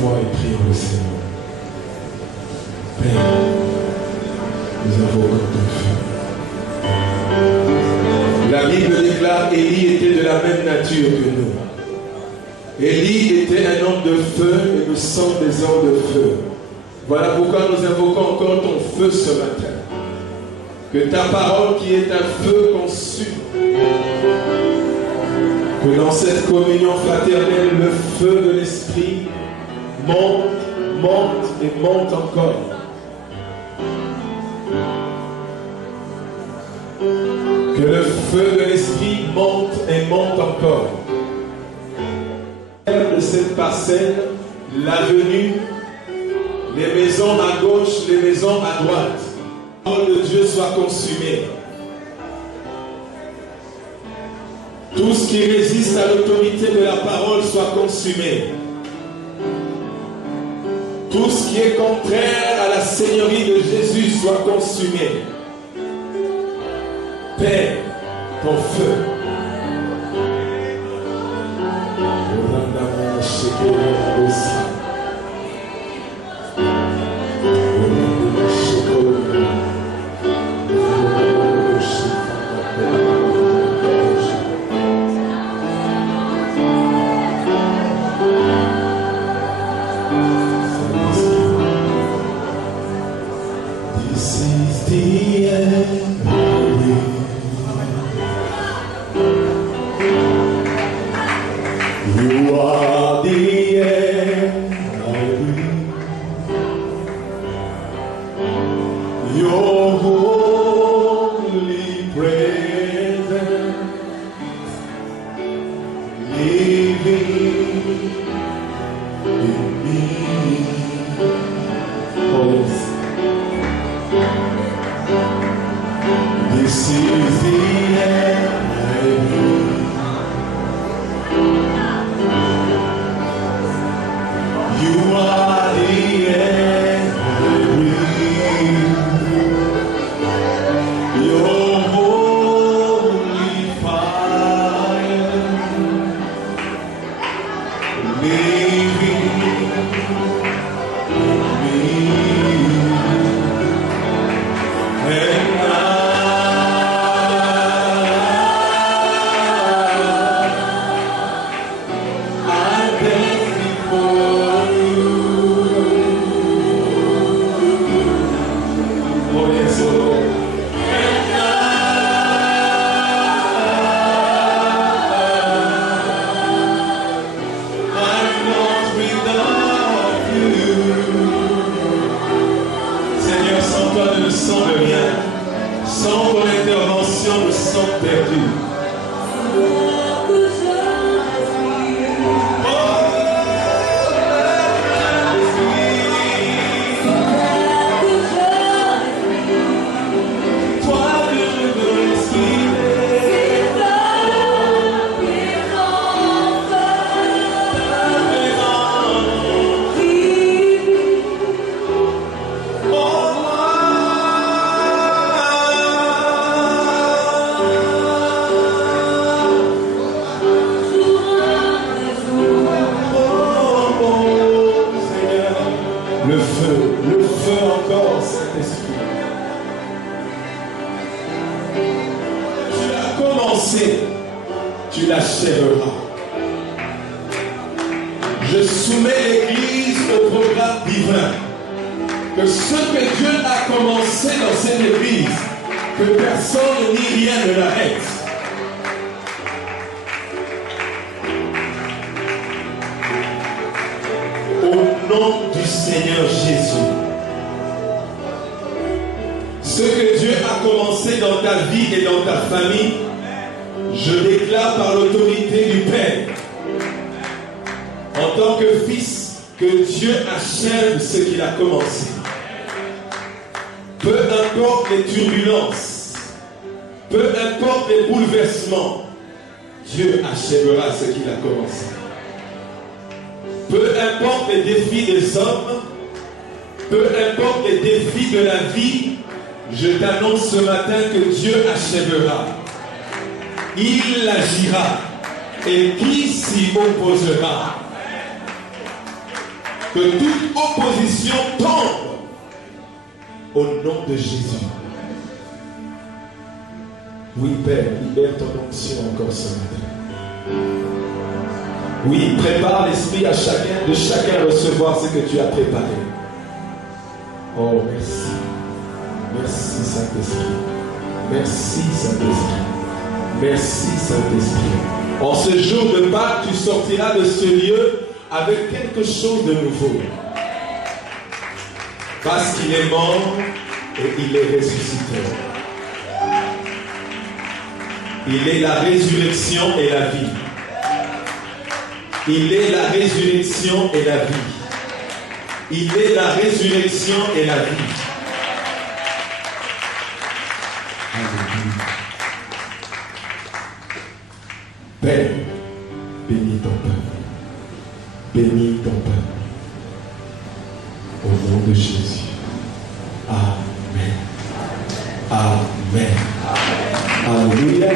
foi et prions le Seigneur. Père, nous invoquons ton feu. La Bible déclare qu'Élie était de la même nature que nous. Élie était un homme de feu et nous sommes des hommes de feu. Voilà pourquoi nous invoquons encore ton feu ce matin. Que ta parole qui est un feu consume. Que dans cette communion fraternelle, le feu de l'Esprit monte, monte et monte encore. Que le feu de l'Esprit monte et monte encore. De cette parcelle, l'avenue, les maisons à gauche, les maisons à droite, la parole de Dieu soit consumée. Tout ce qui résiste à l'autorité de la parole soit consumé. Tout ce qui est contraire à la Seigneurie de Jésus soit consumé. Père, ton feu. Tu l'achèveras. Je soumets l'Église au programme divin. Que ce que Dieu a commencé dans cette Église, que personne ni rien ne l'arrête. Au nom du Seigneur Jésus. Ce que Dieu a commencé dans ta vie et dans ta famille, je déclare par l'autorité du Père, en tant que fils, que Dieu achève ce qu'il a commencé. Peu importe les turbulences, peu importe les bouleversements, Dieu achèvera ce qu'il a commencé. Peu importe les défis des hommes, peu importe les défis de la vie, je t'annonce ce matin que Dieu achèvera. Il agira. Et qui s'y opposera? Que toute opposition tombe au nom de Jésus. Oui, Père, libère ton onction encore ce matin. Oui, prépare l'esprit à chacun, de chacun recevoir ce que tu as préparé. Oh, merci. Merci, Saint-Esprit. Merci, Saint-Esprit. Merci, Saint-Esprit. En ce jour de Pâques, tu sortiras de ce lieu avec quelque chose de nouveau. Parce qu'il est mort et il est ressuscité. Il est la résurrection et la vie. Il est la résurrection et la vie. Il est la résurrection et la vie. Alléluia. Père, bénis ton peuple. Bénis ton peuple. Au nom de Jésus. Amen. Amen. Alléluia.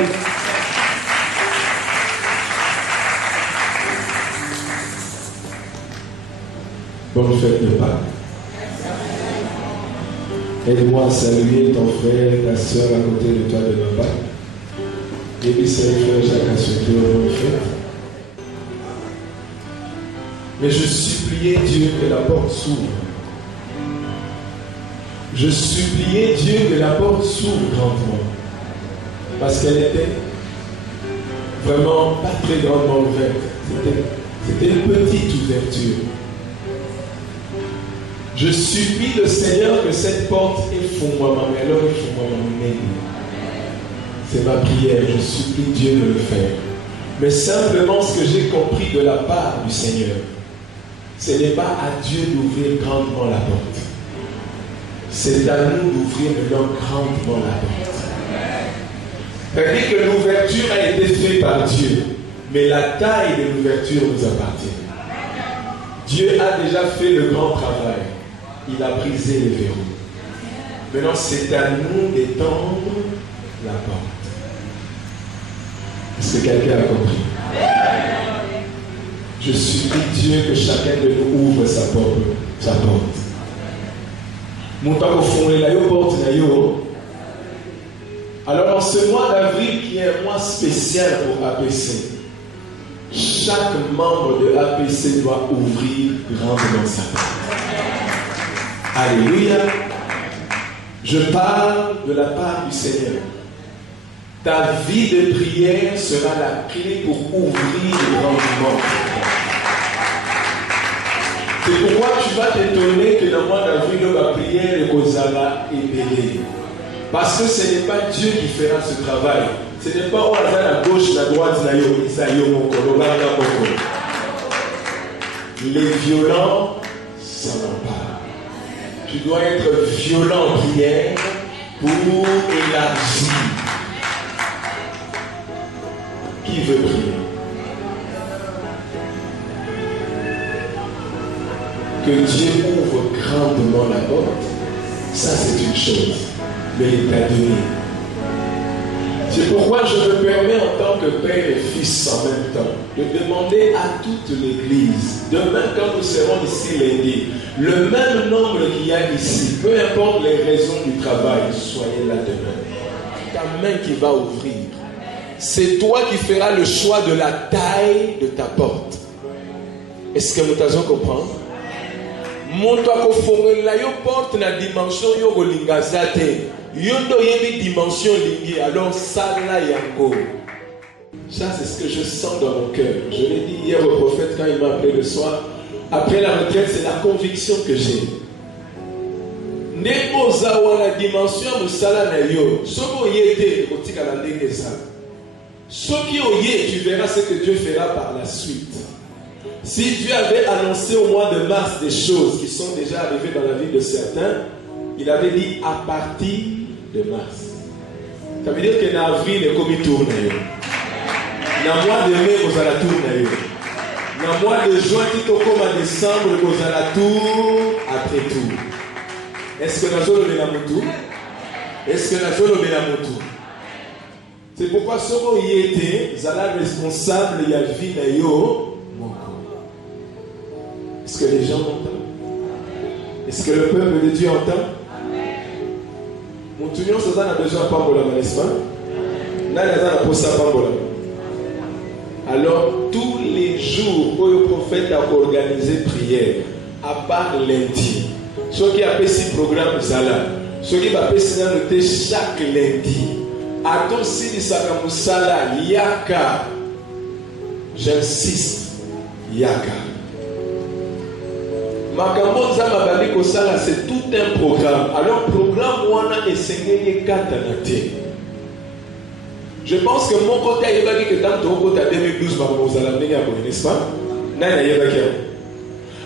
Bonne fête de Pâques. Aide-moi à saluer ton frère, ta soeur à côté de toi de Pâques. Et puis c'est frère Jacques à souhaiter bonne fête. Mais je suppliais Dieu que la porte s'ouvre. Je suppliais Dieu que la porte s'ouvre grandement. Parce qu'elle était vraiment pas très grandement ouverte. C'était une petite ouverture. Je supplie le Seigneur que cette porte est fondement, mais alors il faut m'aider. C'est ma prière, je supplie Dieu de le faire. Mais simplement ce que j'ai compris de la part du Seigneur, ce n'est pas à Dieu d'ouvrir grandement la porte. C'est à nous d'ouvrir maintenant grandement la porte. C'est-à-dire que l'ouverture a été faite par Dieu, mais la taille de l'ouverture nous appartient. Dieu a déjà fait le grand travail. Il a brisé les verrous. Maintenant, c'est à nous d'étendre la porte. Est-ce que quelqu'un a compris? Je supplie Dieu que chacun de nous ouvre sa porte. Mon papa au fond est là, porte là. Alors, en ce mois d'avril, qui est un mois spécial pour APC, chaque membre de APC doit ouvrir grandement sa porte. Alléluia. Je parle de la part du Seigneur. Ta vie de prière sera la clé pour ouvrir grandement. C'est pourquoi tu vas t'étonner que dans le mois d'avril, la prière est Kozala et Bélé. Parce que ce n'est pas Dieu qui fera ce travail. Ce n'est pas au hasard à gauche, à droite, les violents s'en emparent. Tu dois être violent en prière pour élargir. Qui veut prier? Que Dieu ouvre grandement la porte, ça c'est une chose, mais il t'a donné. C'est pourquoi je me permets en tant que père et fils en même temps de demander à toute l'église, demain quand nous serons ici lundi, le même nombre qu'il y a ici, peu importe les raisons du travail, soyez là demain. Ta main qui va ouvrir, c'est toi qui feras le choix de la taille de ta porte. Est-ce que nous t'avons compris? Mon toi la yo porte na dimension yo golingazate. Yondo yebi dimension lingi, alors ça là yango. Ça c'est ce que je sens dans mon cœur. Je l'ai dit hier au prophète quand il m'a appelé le soir. Après la retraite, c'est la conviction que j'ai. Nebo zawa la dimension musala na yo. Soko yete kotika la ndenge ça. Soki oye, tu verras ce que Dieu fera par la suite. Si Dieu avait annoncé au mois de mars des choses qui sont déjà arrivées dans la vie de certains, il avait dit à partir de mars. Ça veut dire que dans avril, il est comme il tourne. Dans le mois de mai, vous allez tourner. Dans le mois de juin, comme en décembre, vous allez tour après tour. Est-ce que nous allons la moto? Est-ce que nous allons la moto? C'est pourquoi ce qu'on y était, vous allez responsable, il y a vie. Est-ce Est-ce que les gens entendent? Est-ce que le peuple de Dieu entend? Mon tunion, ça a besoin de pambola, n'est-ce pas? Alors, tous les jours où le prophète a organisé prière, à part lundi, ceux qui appellent ce programme Zala, ceux qui appellent ça noter chaque lundi, à tous si Sala, Yaka, j'insiste, Yaka. Makambo Zama Babiko Sala, c'est tout un programme. Alors, programme Wana et Sengé Katanate. Je pense que mon côté a dit que tant que côté à 2012, n'est-ce pas?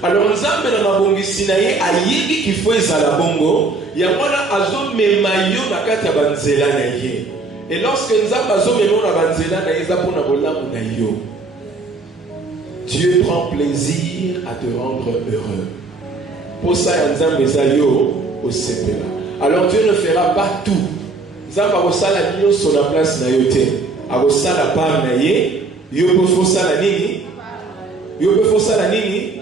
Alors, nous avons un bongo sinaï à Yébi qui fait Zalabongo. Il y a un azo memayo na kata banzela na yé. Et lorsque nous avons azo memayo na banzela na yé, pour na bola na yo. Dieu prend plaisir à te rendre heureux. Pour ça, il y a un mesayo au CPA. Alors, Dieu ne fera pas tout. Zamba osala nyo sur la place na yote. Agosala par na ye, yo peut fosala nini? Yo peut fosala nini?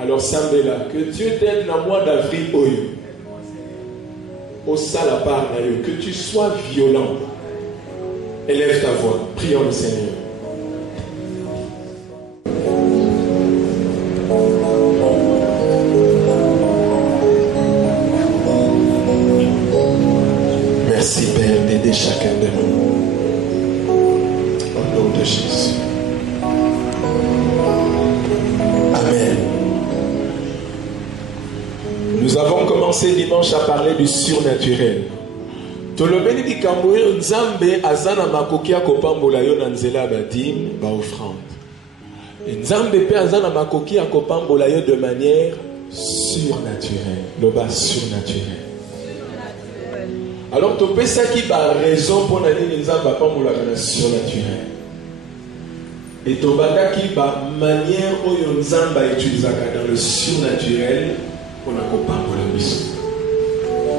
Alors Sambela, que Dieu t'aide dans le mois d'avril oyo. Osala par na yo, que tu sois violent. Élève ta voix, prions le Seigneur. Merci Père d'aider chacun de nous. Au nom de Jésus. Amen. Nous avons commencé dimanche à parler du surnaturel. Tolobeli di kamboyo nzambe azana makoki ya kopambola yo na nzela ba dîme ba offrande. Nzambe pe azana makoki ya kopambola yo de manière surnaturelle. Loba surnaturelle. Alors, tu peux ça qui a raison pour la ligne de pas pour la surnaturelle. Et tu vas qui a manière où on va utiliser dans le surnaturel pour la comparer pour la mission.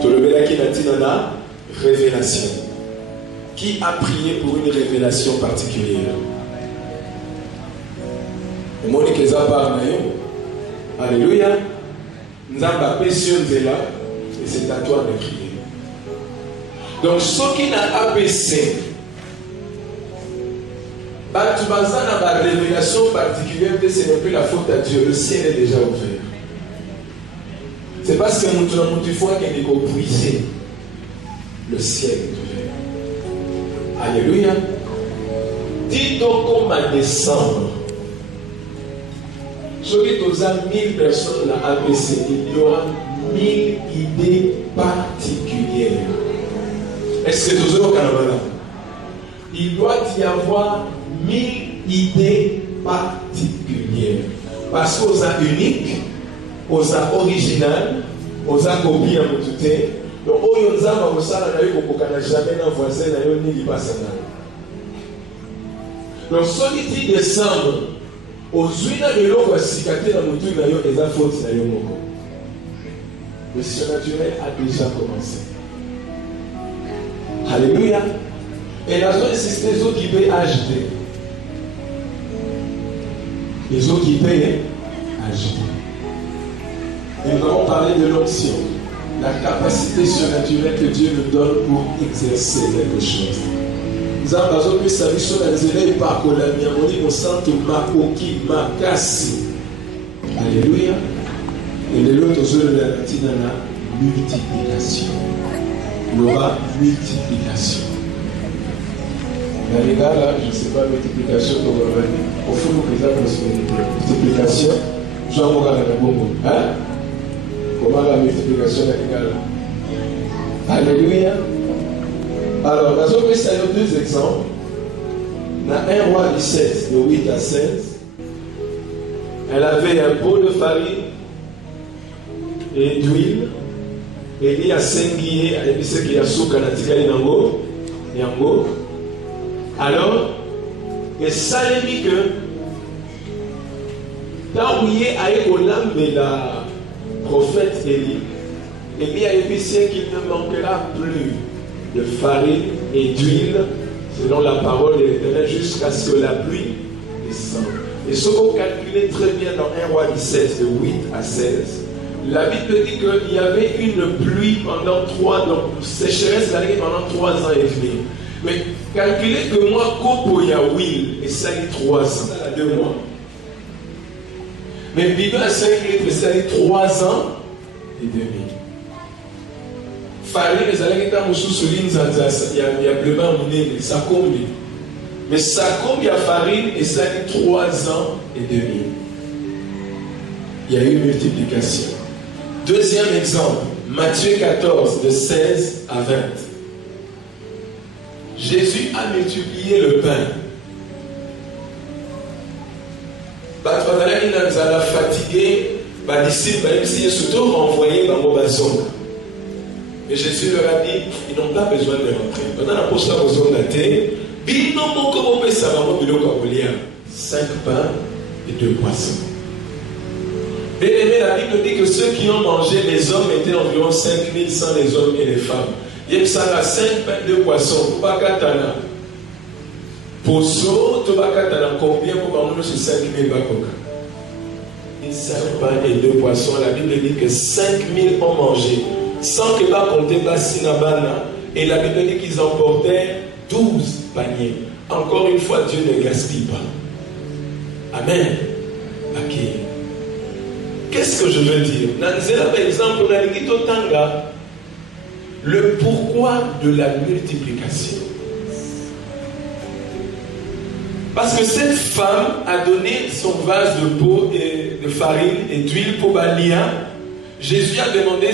Tu le verras qui a la révélation. Qui a prié pour une révélation particulière? Et moi, je dis que ça parle. Alléluia. Nous avons péché là et c'est à toi de prier. Donc, ce qui n'a ABC, tu vas dans la révélation particulière, ce n'est plus la faute à Dieu, le ciel est déjà ouvert. C'est parce que nous avons une fois qu'il est brisé, le ciel est ouvert. Alléluia. Dis donc comme à décembre, ce qui est 1000 personnes dans ABC, il y aura 1000 idées particulières. Est-ce que tu es au Canada? Il doit y avoir 1000 idées particulières. Parce qu'aux a uniques, aux a originales, aux a copies en tout temps. Donc, on a jamais un voisin ni passe. Donc, ce qui décembre, aux unes de l'eau, cicatrice dans le tout, ils ont faute. Le surnaturel a déjà commencé. Alléluia. Et la zone, c'est les autres qui payent acheter. Les autres qui payent acheter. Et nous avons parlé de l'onction, la capacité surnaturelle que Dieu nous donne pour exercer quelque chose. Nous avons besoin de savoir sur la zélée par la miamoni, au centre makoki, makasi. Alléluia. Et les autres zones de la matinée, la multiplication. Il y aura multiplication. Mais les gars là, je ne sais pas, multiplication pour revenir. Au fond, nous présentons multiplication. Je vais vous regarder la bombe. Hein? Comment la multiplication est égale? Alléluia. Alors, nous avons pris deux exemples. Dans 1 roi 17, de 8 à 16, elle avait un pot de farine et d'huile. Et il y a 5 guillemets, et ce qui a souka na tikali nango, yango. Alors, et ça lui dit que tant où il est allé au lambe de la prophète Élie, Élie a épicé qu'il ne manquera plus de farine et d'huile, selon la parole de l'Éternel, jusqu'à ce que la pluie descende. Et ce qu'on calculait très bien dans 1 Roi 17, de 8 à 16, la Bible dit qu'il y avait une pluie pendant 3 ans, donc sécheresse pendant 3 ans et demi. Mais calculez que moi, Kopo Yawil, et ça a 3 ans, ça a 2 mois. Mais Bible à 5 litres, ça a 3 ans et demi. Farine, les allées à Moussou Souline, il y a plein de ça combien. Mais ça combien farine et ça a 3 ans et demi. Il y a eu une multiplication. Deuxième exemple, Matthieu 14, de 16 à 20. Jésus a multiplié le pain. Il a fatigué, les disciples, surtout renvoyé dans mon bazon. Et Jésus leur a dit, ils n'ont pas besoin de rentrer. Maintenant, la poste a besoin d'attendre. 5 pains et 2 poissons. Bien aimé, la Bible dit que ceux qui ont mangé, les hommes étaient environ 5100, les hommes et les femmes. Il y a 5 pains et 2 poissons. Poso, combien pour manger sur 5000 bakoka? 5 pains et 2 poissons. La Bible dit que 5000 ont mangé, sans que pas compter Basinabana. Et la Bible dit qu'ils emportaient 12 paniers. Encore une fois, Dieu ne gaspille pas. Amen. Ok. Qu'est-ce que je veux dire? Par exemple, le pourquoi de la multiplication. Parce que cette femme a donné son vase de pot et de farine et d'huile pour Balia. Jésus a demandé,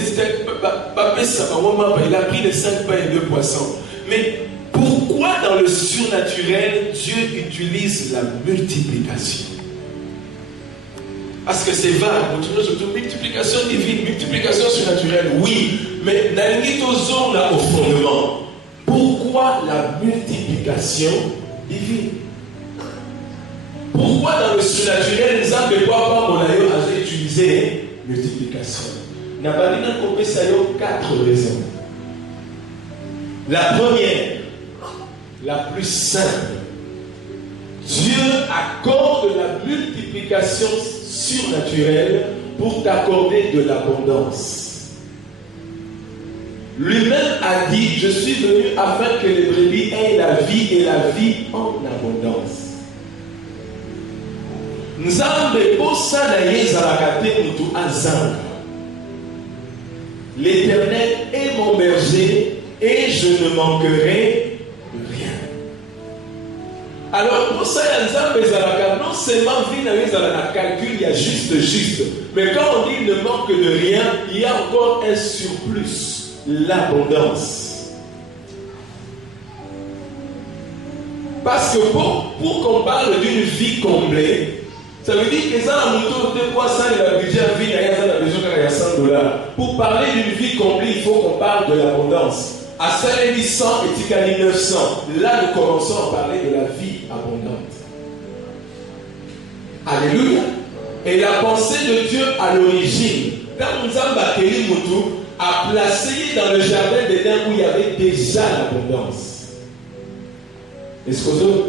il a pris les 5 pains et 2 poissons. Mais pourquoi dans le surnaturel, Dieu utilise la multiplication? Parce que c'est vague, surtout multiplication divine, multiplication surnaturelle, oui. Mais là au fondement. Pourquoi la multiplication divine? Pourquoi dans le surnaturel, nous avons utilisé multiplication? Nous avons 4 raisons. La première, la plus simple, Dieu accorde la multiplication surnaturelle pour t'accorder de l'abondance. Lui-même a dit, je suis venu afin que les brebis aient la vie et la vie en abondance. L'Éternel est mon berger et je ne manquerai de rien. Alors pour ça, non seulement la calcul, il y a juste, mais quand on dit ne manque de rien, il y a encore un surplus, l'abondance. Parce que pour qu'on parle d'une vie comblée, ça veut dire que ça a monté de quoi ça, le budget à vie, il y a besoin de $100. Pour parler d'une vie comblée, il faut qu'on parle de l'abondance. À 100 et Tikali 900, là nous commençons à parler de la vie abondante. Alléluia. Et la pensée de Dieu à l'origine, quand Nzamba Moutou a placé dans le jardin d'Éden où il y avait déjà l'abondance. Est-ce que vous...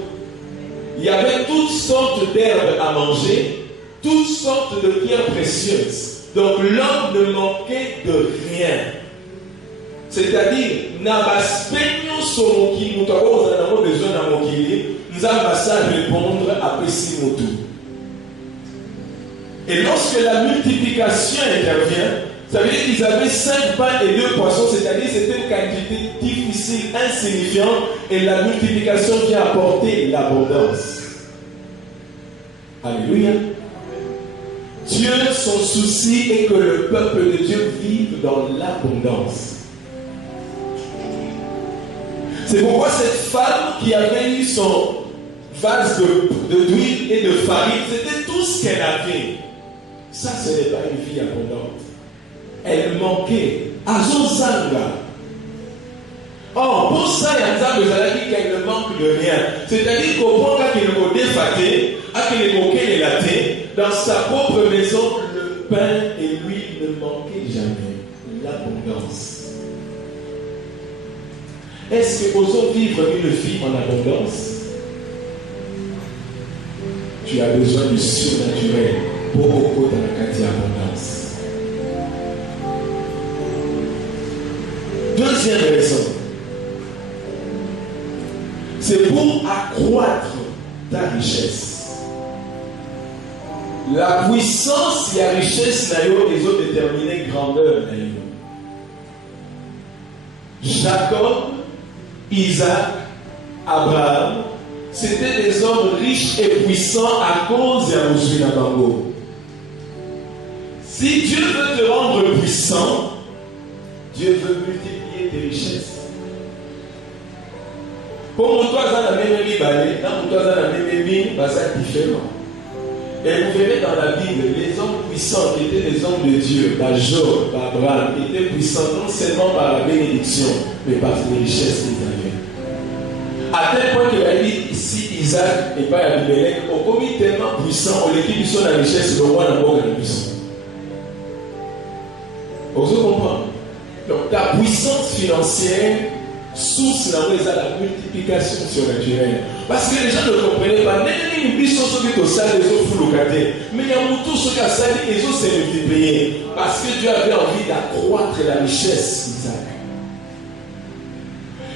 Il y avait toutes sortes d'herbes à manger, toutes sortes de pierres précieuses. Donc l'homme ne manquait de rien. C'est-à-dire, nous avons besoin d'un mokili, nous allons répondre à Pessimotu. Et lorsque la multiplication intervient, ça veut dire qu'ils avaient 5 pains et 2 poissons, c'est-à-dire c'était une quantité difficile, insignifiante, et la multiplication vient apporter l'abondance. Alléluia. Dieu, son souci est que le peuple de Dieu vive dans l'abondance. C'est pourquoi cette femme qui avait eu son vase d'huile et de farine, c'était tout ce qu'elle avait. Ça, ce n'est pas une vie abondante. Elle manquait. Azozanga. Or, pour ça, il y a un dit qu'elle ne manque de rien. C'est-à-dire qu'au point qu'il ne défaté, qu'il ne manquait les latés, dans sa propre maison, le pain et l'huile ne manquaient jamais. L'abondance. Est-ce que osons vivre une vie en abondance? tu as besoin du surnaturel pour au dans la qualité abondance. Deuxième raison, c'est pour accroître ta richesse. La puissance et la richesse ils ont déterminé grandeur. Jacob, Isaac, Abraham, c'était des hommes riches et puissants à cause de la Bango. Si Dieu veut te rendre puissant, Dieu veut multiplier tes richesses. Pour toi, ça n'a même mis balai, pour toi, ça n'a même mis c'est différent. Et vous verrez dans la Bible, les hommes puissants qui étaient les hommes de Dieu, Job, Abraham, étaient puissants non seulement par la bénédiction, mais par les richesses qu'ils avaient. À tel point qu'il a dit ici Isaac et pas Abimelech, au commis tellement puissant, au l'équipe sur la richesse, le roi n'a pas de puissance. Vous comprenez? Donc ta puissance financière, source là où il y a la multiplication surnaturelle. Parce que les gens ne comprenaient pas. Mais il y a tous ceux qui ont sali, ils ont s'est multiplié. Parce que Dieu avait envie d'accroître la richesse d'Isaac.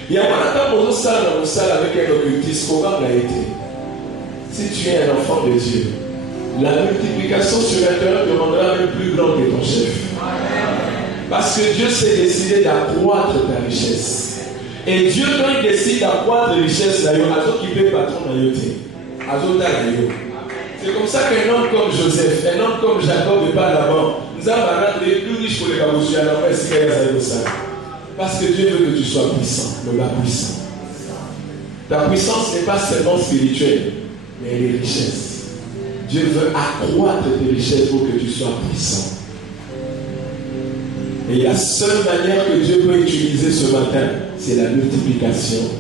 Il y a un temps pour nous salle avec un occultiste, comment l'a été? Si tu es un enfant de Dieu, la multiplication surnaturelle te rendra même plus grand que ton chef. Parce que Dieu s'est décidé d'accroître ta richesse. Et Dieu, quand il décide d'accroître la richesse, il a occupé le patron de c'est comme ça qu'un homme comme Joseph, un homme comme Jacob n'est pas là-bas. Nous avons les plus riches pour les Kabouchis, alors est-ce qu'il y a ça? Parce que Dieu veut que tu sois puissant, le bas puissant. Ta puissance n'est pas seulement spirituelle, mais les richesses. Dieu veut accroître tes richesses pour que tu sois puissant. Et la seule manière que Dieu peut utiliser ce matin, c'est la multiplication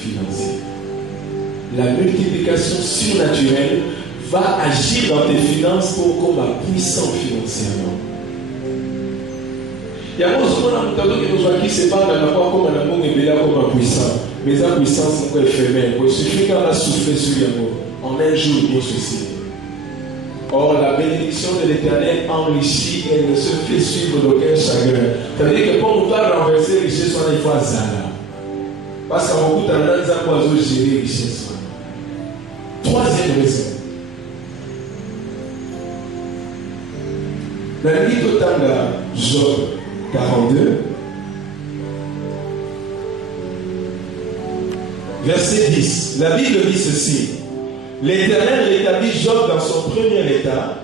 financière. La multiplication surnaturelle va agir dans tes finances pour qu'on soit puissant financièrement. Il y a un autre qui nous a dit c'est pas comme un amour et comme un puissant. Mais la puissance est éphémère. Il suffit qu'on a soufflé sur l'amour. En un jour, il faut ceci. Or, la bénédiction de l'Éternel enrichit et ne se fait suivre d'aucun chagrin. C'est-à-dire que pour nous renverser les richesses, il faut un zala. Parce qu'en beaucoup de temps, on a gérer les richesses. Troisième raison. Dans le livre de Job 42, verset 10, la Bible dit ceci. L'Éternel rétablit Job dans son premier état,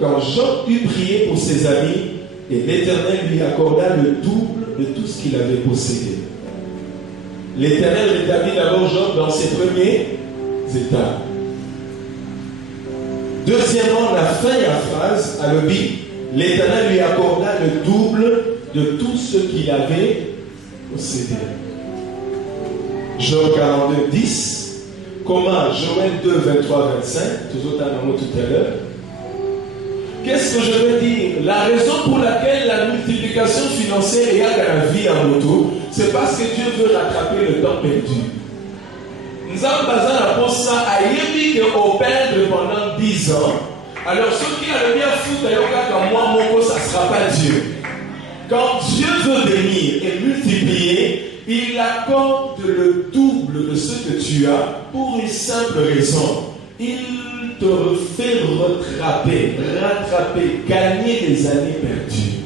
quand Job put prier pour ses amis, et l'Éternel lui accorda le double de tout ce qu'il avait possédé. L'Éternel rétablit d'abord Job dans ses premiers états. Deuxièmement, la fin de la phrase, à l'obit, l'Éternel lui accorda le double de tout ce qu'il avait possédé. Job 42, 10. Comment? Joël 2, 23, 25. Toujours un mot tout à l'heure. Qu'est-ce que je veux dire? La raison pour laquelle la multiplication financière est à la vie en moto, c'est parce que Dieu veut rattraper le temps perdu. Nous avons besoin d'apprendre ça à Yébi au perdre pendant 10 ans. Alors, ceux qui ont bien foutre, comme moi, mon ça ne sera pas Dieu. Quand Dieu veut bénir et multiplier, il accorde le double de ce que tu as pour une simple raison. Il te fait rattraper, gagner des années perdues.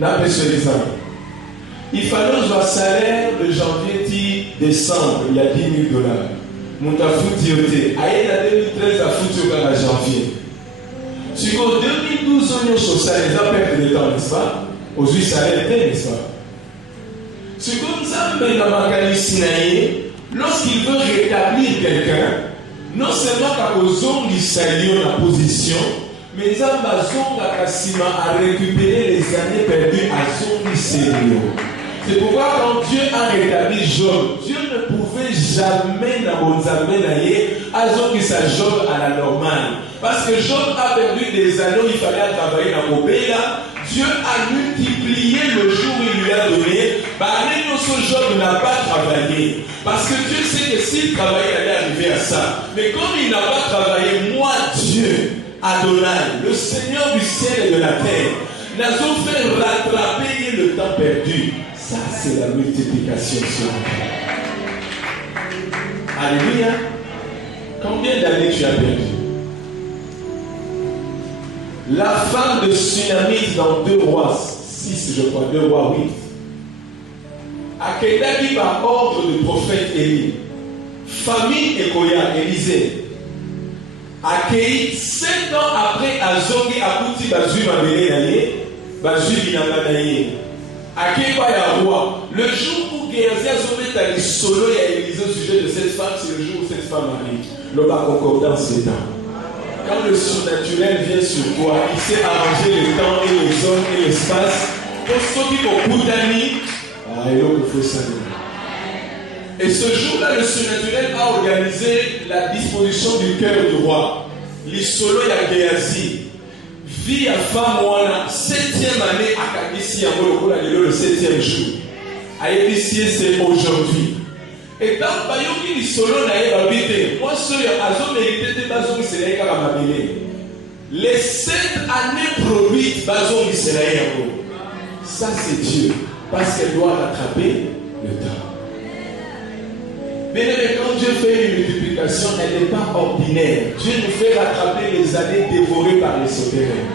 N'a pas ce exemple. Il fallait un salaire de janvier, décembre, il y a $10,000. Mon ta foutu yoté. Aïe, la 2013 a foutu au janvier. Si en 2012, on a sur ça, les gens perdent de temps, n'est-ce pas? Aujourd'hui, ça a été, n'est-ce pas? Si comme ça, lorsqu'il veut rétablir quelqu'un, non seulement qu'à zone du la position, mais il a récupérer les années perdues à zone du sérieux. C'est pourquoi quand Dieu a rétabli Job, Dieu ne pouvait jamais Job à la normale. Parce que Job a perdu des années où il fallait travailler dans le pays là. Dieu a multiplié le jour où il lui a donné, Job n'a pas travaillé. Parce que Dieu sait que s'il travaillait, il allait arriver à ça. Mais comme il n'a pas travaillé, moi, Dieu, Adonai, le Seigneur du ciel et de la terre, n'a fait rattraper le temps perdu. Ça, c'est la multiplication sur la terre. Alléluia. Combien d'années tu as perdu? La femme de Tsunamite dans 2 Rois 6, je crois, 2 Rois 8, Akedaki par ordre du prophète Élie, famille Ekoya, Élisée, accueilli 7 ans après Azongi Akuti Bazui Mabele Naye, Bazui Binanga Naye, accueilli par le roi. Le jour où Géasi a sauvé ta solo et Élisée au sujet de cette femme, c'est le jour où cette femme arrive. Le bas concordance des temps. Quand le surnaturel vient sur toi, il sait arranger les temps et les zones et l'espace pour ceux qui ont beaucoup d'amis. Et ce jour-là, le surnaturel a organisé la disposition du cœur du roi. L'Isolo Yagéasi vit à Famouana, 7e année à Kakissi, le 7e jour. À Yélissie, c'est aujourd'hui. Et tant que l'Isolo n'a pas habité, moi, ce Azo mérité de Bazon Israël à les 7 années produites, Bazon Israël. Ça, c'est Dieu. Parce qu'elle doit rattraper le temps. Mais quand Dieu fait une multiplication, elle n'est pas ordinaire. Dieu nous fait rattraper les années dévorées par les souterrains.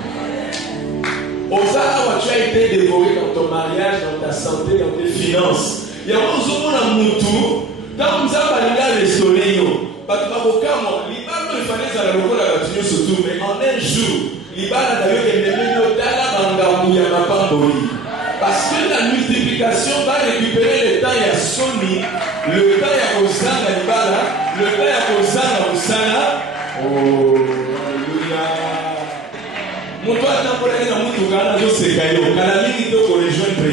Osa, tu as été dévoré dans ton mariage, dans ta santé, dans tes finances. Il y a un jour où Moutou, dans nous avons les soleils. Il fallait ça la surtout, mais en un jour, l'Ibala d'ailleurs est devenu parce que la multiplication va récupérer le temps à Sony, le temps à Osana Libala, le temps à Osana Osana. Oh, alléluia. Mon toit est temporaire dans mon tougana, je sais qu'il y a la ligne de rejoindre.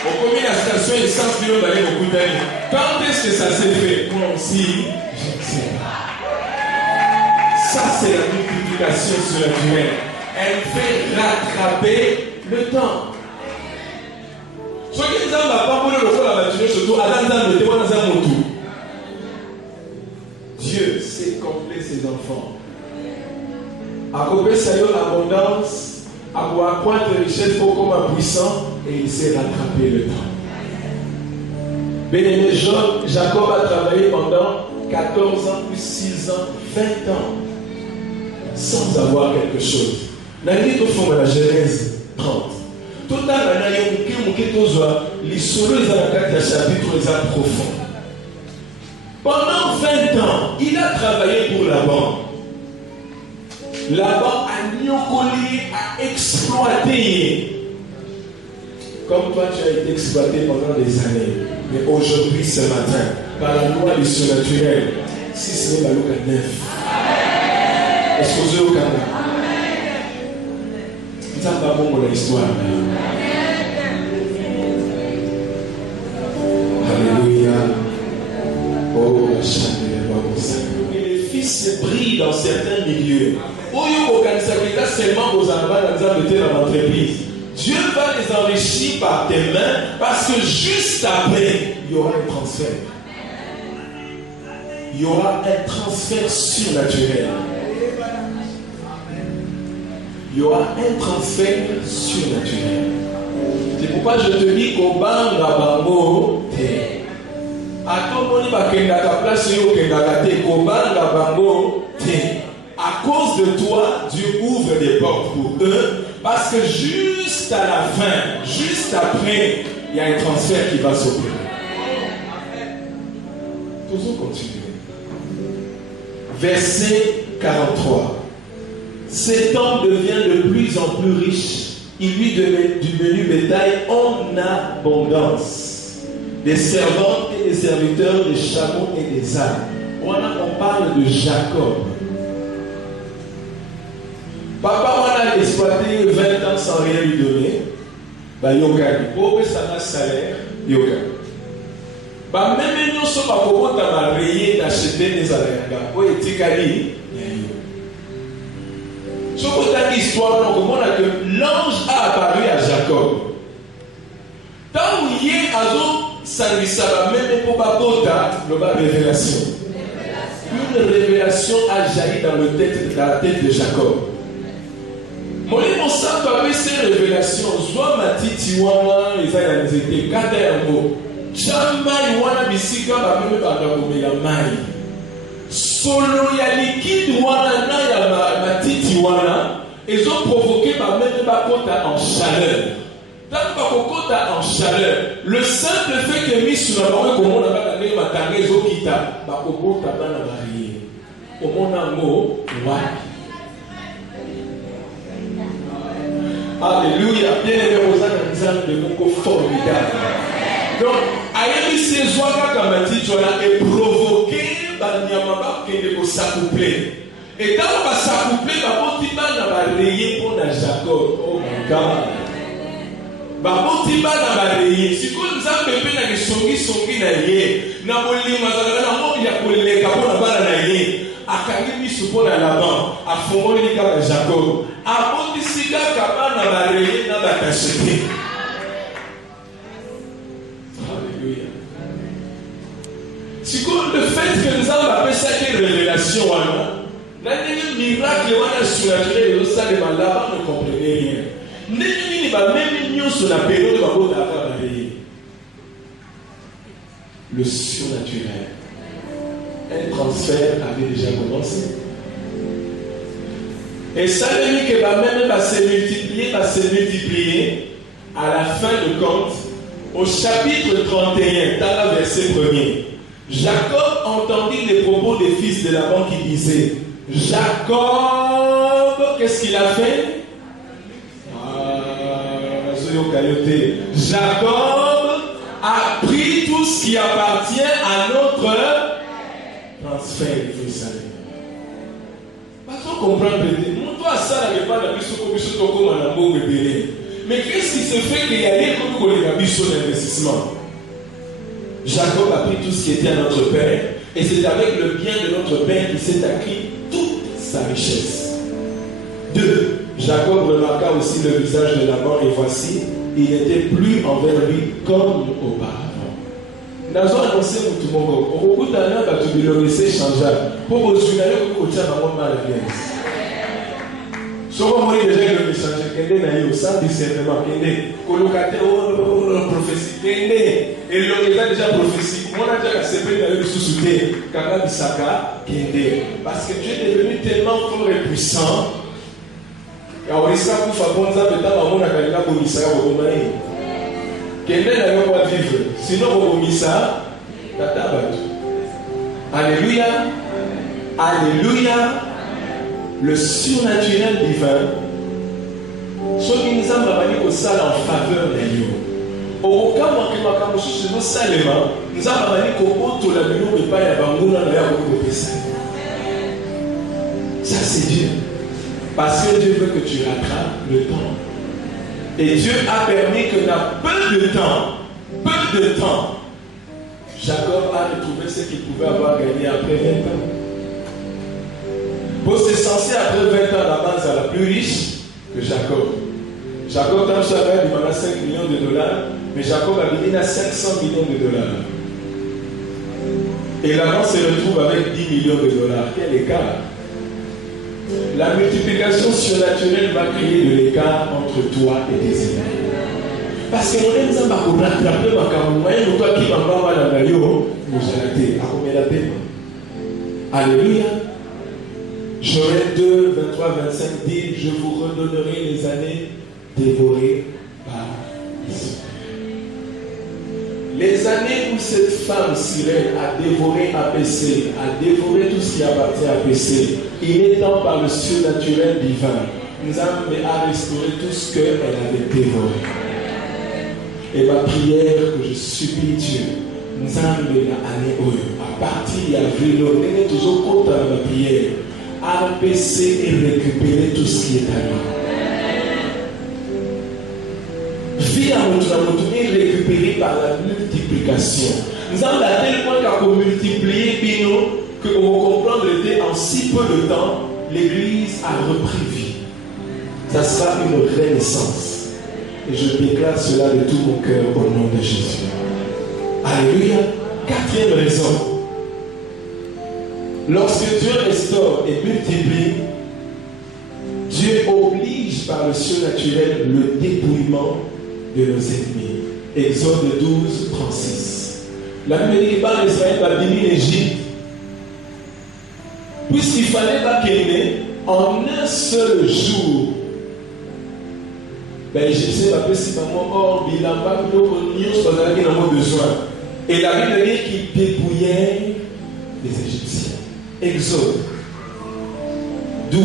Au combien la station essence qui va aller au bout d'année. Quand est-ce que ça s'est fait? Moi aussi, je ne sais pas. Ça, c'est la multiplication surnaturelle. Elle fait rattraper le temps. Ce qui nous a pas pour le faire la matinée, surtout à l'ensemble de témoins dans un motu. Dieu sait combler ses enfants. À couper sa abondance, à accroître les richesses pour comme un puissant, et il sait rattraper le temps. Bien-aimé Jacob a travaillé pendant 14 ans, puis 6 ans, 20 ans, sans avoir quelque chose. Dans le livre de la Genèse 30. Tout le chapitre profond. Pendant 20 ans, il a travaillé pour Laban. Laban a niocoli, a exploité. Comme toi, tu as été exploité pendant des années. Mais aujourd'hui, ce matin, par la loi du surnaturel, si ce n'est pas le 9, est-ce que vous êtes au Canada? Ça va bon pour l'histoire. Alléluia. Oh, et les fils brillent dans certains milieux. Dieu va les enrichir par tes mains parce que juste après, il y aura un transfert. Il y aura un transfert surnaturel. Il y aura un transfert surnaturel. C'est pourquoi je te dis qu'au banga bango te. À cause de toi, Dieu ouvre des portes pour eux. Parce que juste à la fin, juste après, il y a un transfert qui va s'opérer. Toujours continuer. Verset 43. Cet homme devient de plus en plus riche. Il lui donne du menu bétail en abondance. Des servantes et des serviteurs, des chameaux et des ânes. On parle de Jacob. Papa, on a exploité 20 ans sans rien lui donner. Bah, yoga. Pour que ça n'a salaire, yoga. Bah, même nous sommes à propos de rayé d'acheter des aléas. Pour être égalé. Ce qu'on a dit, histoire, on a que l'ange a apparu à Jacob. sangisaka même pour babota la révélation. Une révélation a jailli dans la tête de Jacob. Molimo Santo avait ces révélations. Zwa matiti wana ezaya nzete kata yango. Chamba wana bisika ba meme ba ngomela mai. Solo ya liquide wana na ya matiti wana ezo provoquer ba meme ba kota en chaleur. Tant ba kokota en chaleur, le simple fait que misu na ba ko mona ba ngé matanga ezo kita ba kokota bana ba ri. Omona ngo wapi? Alléluia. Bien aimé aux âmes de mon formidable. Donc, aïe, ces joies kamati, tu as provoqué Banyamaba qui ne s'accoupler. Et quand on va s'accoupler, Babotiba n'a pas rayé pour la Jacob. Oh my God. Babotiba n'a pas rayé. Si vous avez un peu de songi na yé, na boli mazala na mo ya koleka pour la bala na yé. Akangi biso na Laban, afongoli ni kaka Jacob. Abondisika kaba na bareye na bakashete. Alléluia. Si le fait que nous avons appelé ça une révélation, n'a un miracle surnaturel, ça les malades ne comprenaient rien. N'est pas même mieux sur la période de la bonne bareye. Le surnaturel. Un transfert avait déjà commencé. Et ça veut dire que même va se multiplier à la fin de compte, au chapitre 31, dans le verset 1er. Jacob entendit les propos des fils de Laban qui disaient, Jacob, qu'est-ce qu'il a fait? Jacob a pris tout ce qui appartient à notre transfert, il faut savoir. Pas comprendre, mais qu'est-ce qui se fait qu'il y a des d'investissement? Jacob a pris tout ce qui était à notre père, et c'est avec le bien de notre père qu'il s'est acquis toute sa richesse. 2. Jacob remarqua aussi le visage de Laban, et voici, il n'était plus envers lui comme auparavant. Nous avons annoncé tout le monde. Au bout d'un an, tu vas laisser changer. Pour vous souvenir que vous avez un mal à l'aise. Si vous avez déjà le message, vous avez ça discernement. Vous avez prophétie. Et l'on a déjà prophétie. On a déjà accepté d'aller sous-souter. Parce que tu es devenu tellement fort et puissant. Et on risque de faire bon ça, peut-être à mon académie pour l'Israël au Romain. Quelqu'un n'a pas vivre. Sinon, vous avez ça, alléluia. Alléluia. Le surnaturel divin. Ce qui nous a dit que ça en faveur de Dieu. Au cas où nous avons dit que ça nous avons dit que la Bible n'est pas la ça c'est Dieu. Parce que Dieu veut que tu rattrapes le temps. Et Dieu a permis que dans peu de temps, Jacob a retrouvé ce qu'il pouvait avoir gagné après 20 ans. Pour se censé après 20 ans, la base la plus riche que Jacob. Jacob, dans sa vie, il demanda 5 millions de dollars, mais Jacob a gagné 500 millions de dollars. Et Laban se retrouve avec 10 millions de dollars. Quel écart! La multiplication surnaturelle va créer de l'écart entre toi et tes ennemis. Parce que nous avons rattrapé ma camouflage, nous avons dit que nous avons la paix. Alléluia. Joël 2, 23, 25 dit, je vous redonnerai les années dévorées par les années où cette femme sirène a dévoré APC, a dévoré tout ce qui appartient à APC, il est temps par le surnaturel divin, nous avons à restaurer tout ce qu'elle avait dévoré. Et ma prière que je supplie Dieu, nous avons à partir d'avril, nous avons toujours compte à ma prière, APC et récupérer tout ce qui est à nous. Vie à notre récupérée par la multiplication. Nous avons à tel point qu'à multiplier, que on comprendre que en si peu de temps, l'Église a repris vie. Ça sera une renaissance. Et je déclare cela de tout mon cœur au nom de Jésus. Alléluia. Quatrième raison. Lorsque Dieu restaure et multiplie, Dieu oblige par le surnaturel le dépouillement de nos ennemis. Exode 12, 36. La Bible dit que Israël va bénir l'Égypte, puisqu'il fallait pas qu'elle en un seul jour. Ben, Égyptien va passer par moi, or, il n'a pas besoin. Et la Bible dit qu'il dépouillait les Égyptiens. Exode 12,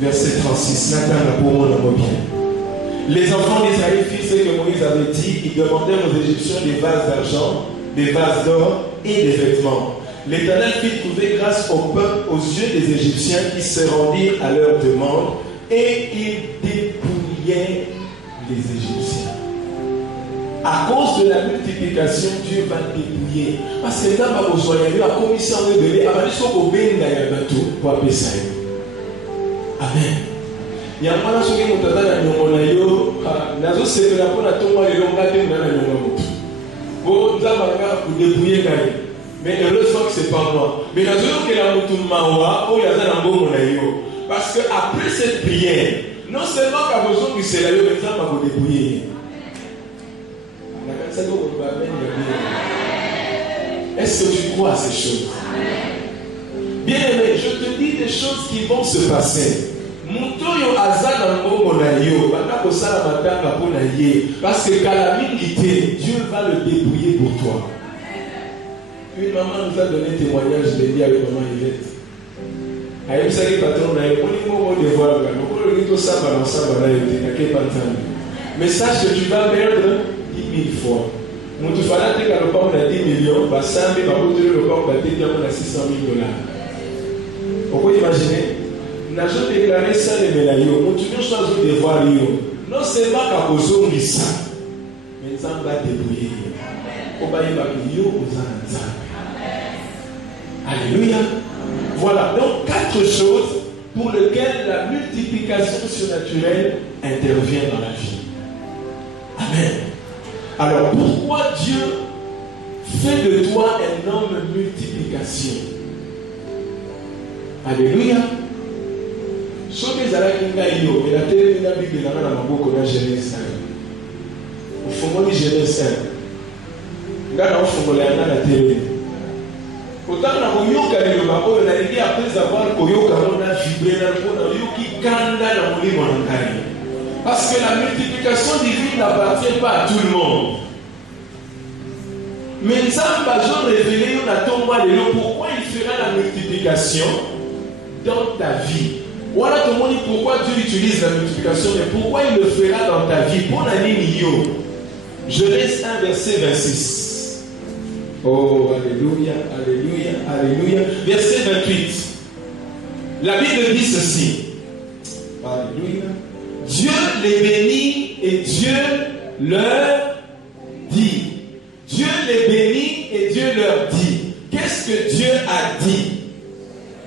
verset 36. Nathan, pour moi, on bien. Les enfants d'Israël firent ce que Moïse avait dit. Ils demandèrent aux Égyptiens des vases d'argent, des vases d'or et des vêtements. L'Éternel fit trouver grâce au peuple aux yeux des Égyptiens qui se rendirent à leur demande et ils dépouillaient les Égyptiens. À cause de la multiplication, Dieu va dépouiller. Parce que dans ma besoin, il y a une commission de donner avant de se faire pour appeler ça. Amen. Il y a un moment où il y a un moment où il y a un moment où il y a un moment où il y a un moment où il y a un moment mais heureusement que ce n'est pas moi. Mais dans le cas où il y a un moment parce qu'après cette prière, non seulement qu'à besoin que c'est là, mais ça va vous dépouiller. Est-ce que tu crois à ces choses? Bien aimé, je te dis des choses qui vont se passer. Parce que calamité, Dieu va le dépouiller pour toi. Une maman nous a donné un témoignage, je l'ai dit avec maman Yvette. Mais sache que tu vas perdre 10 000 fois. Nous te faisons que le pomme a 10 millions, le pomme a 600 000 $. Vous pouvez imaginer? Nous avons déclaré ça les médailles. Nous avons choisi de voir. Non seulement qu'à besoin de ça, mais nous allons débrouiller. Alléluia. Voilà, donc 4 choses pour lesquelles la multiplication surnaturelle intervient dans la vie. Amen. Alors pourquoi Dieu fait de toi un homme multiplication? Alléluia. Ce que Zara Kinga Iyo, et la télé de la Bible de la Maboko de Genèse 1. Au fond de Genèse 1. Regarde au fond de la télé. Autant na koyoka le bako na lingi après avoir koyoka on a vibré na ko yoki kanda na mulimo na ngai. Parce que la multiplication divine n'appartient pas à tout le monde. Mais Nzamba a révélé pourquoi il fera la multiplication dans ta vie. Voilà tout le monde dit pourquoi Dieu utilise la multiplication, mais pourquoi il le fera dans ta vie. Pour la ligne Genèse 1 verset 26. Oh, alléluia, alléluia, alléluia. Verset 28. La Bible dit ceci. Alléluia. Dieu les bénit et Dieu leur dit. Dieu les bénit et Dieu leur dit. Qu'est-ce que Dieu a dit?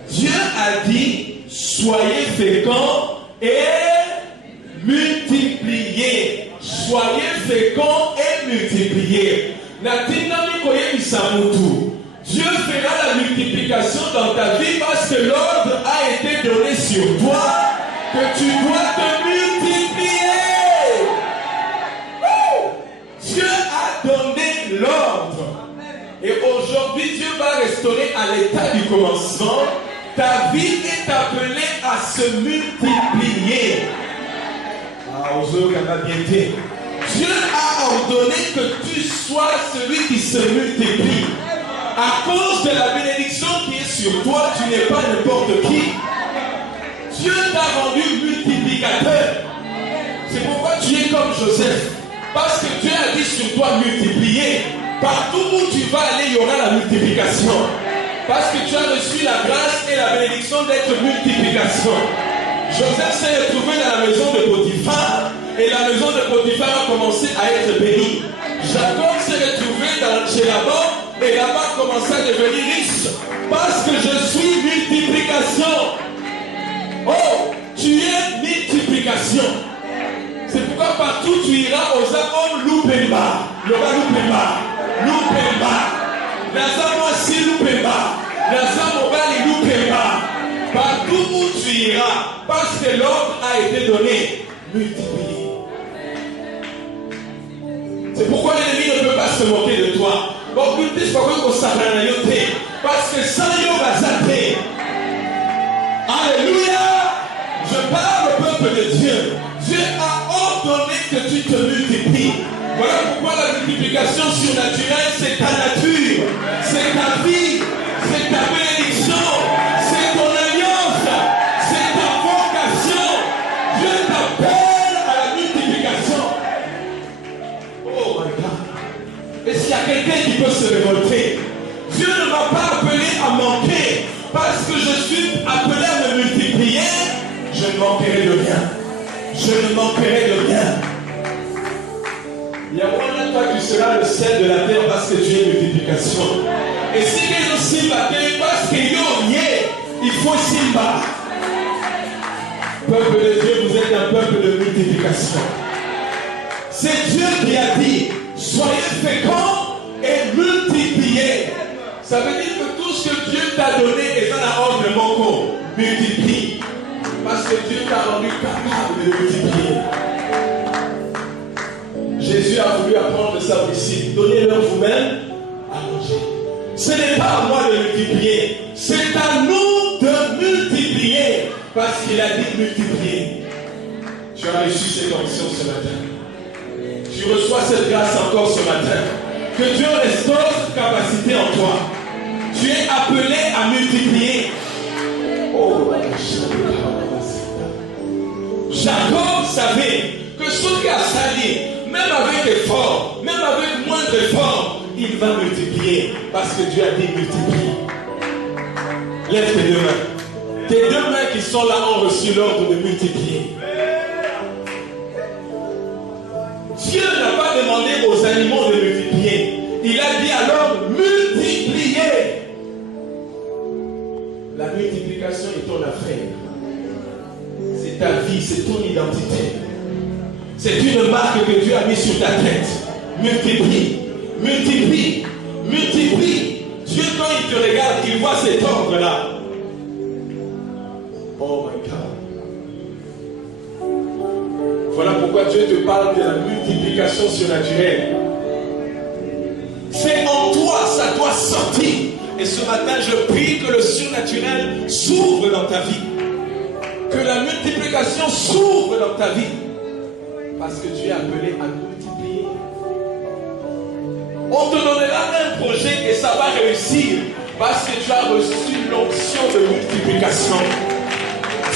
Dieu a dit, soyez féconds et multipliez. Soyez féconds et multipliez. Dieu fera la multiplication dans ta vie parce que l'ordre a été donné sur toi que tu dois te multiplier. Dieu a donné l'ordre. Et aujourd'hui, Dieu va restaurer à l'état du commencement. Ta vie est appelée à se multiplier. Dieu a ordonné que tu sois celui qui se multiplie. À cause de la bénédiction qui est sur toi, tu n'es pas n'importe qui. Dieu t'a rendu multiplicateur. C'est pourquoi tu es comme Joseph. Parce que Dieu a dit sur toi multiplier. Partout où tu vas aller, il y aura la multiplication. Parce que tu as reçu la grâce et la bénédiction d'être multiplication. Joseph s'est retrouvé dans la maison de Potiphar. Et la maison de Potiphar a commencé à être bénie. Jacob s'est retrouvé chez Laban. Et là-bas commencé à devenir riche. Parce que je suis multiplication. Oh, tu es multiplication. C'est pourquoi partout tu iras aux hommes loupéma. Le loupéma. Naza mwasi loupemba. Naza mobali loupemba. Partout où tu iras, parce que l'ordre a été donné, multiplie. C'est pourquoi l'ennemi ne peut pas se moquer de toi. Parce que sans yo bazate. Alléluia. Je parle au peuple de Dieu. Dieu a ordonné que tu te multiplies. Voilà pourquoi la multiplication surnaturelle, c'est ta nature, c'est ta vie, c'est ta bénédiction, c'est ton alliance, c'est ta vocation. Dieu t'appelle à la multiplication. Oh my God. Est-ce qu'il y a quelqu'un qui peut se révolter? Dieu ne m'a pas appelé à manquer. Parce que je suis appelé à me multiplier, je ne manquerai de rien. Je ne manquerai de rien. Il y a moins de toi, tu seras le sel de la terre parce que tu es multiplication. Et si les Simba, parce que il faut Simba. Peuple de Dieu, vous êtes un peuple de multiplication. C'est Dieu qui a dit, soyez féconds et multipliez. Ça veut dire que tout ce que Dieu t'a donné est dans la ordre de Moko. Multiplie. Parce que Dieu t'a rendu capable de multiplier. Jésus a voulu apprendre ça aux disciples. Donnez-leur vous-même à manger. Ce n'est pas à moi de multiplier. C'est à nous de multiplier. Parce qu'il a dit multiplier. Tu as reçu cette onction ce matin. Tu reçois cette grâce encore ce matin. Que Dieu restaure cette capacité en toi. Tu es appelé à multiplier. Oh, Jacob savait que ce qui a sali, même avec effort, même avec moins d'effort, il va multiplier. Parce que Dieu a dit multiplier. Lève tes deux mains. Tes deux mains qui sont là ont reçu l'ordre de multiplier. Dieu n'a pas demandé aux animaux de multiplier. Il a dit alors multiplier. La multiplication est ton affaire. C'est ta vie, c'est ton identité. C'est une marque que Dieu a mise sur ta tête. Multiplie, multiplie, multiplie. Dieu, quand il te regarde, il voit cet ordre-là. Oh my God. Voilà pourquoi Dieu te parle de la multiplication surnaturelle. C'est en toi, ça doit sortir. Et ce matin, je prie que le surnaturel s'ouvre dans ta vie. Que la multiplication s'ouvre dans ta vie. Parce que tu es appelé à multiplier. On te donnera un projet et ça va réussir. Parce que tu as reçu l'onction de multiplication.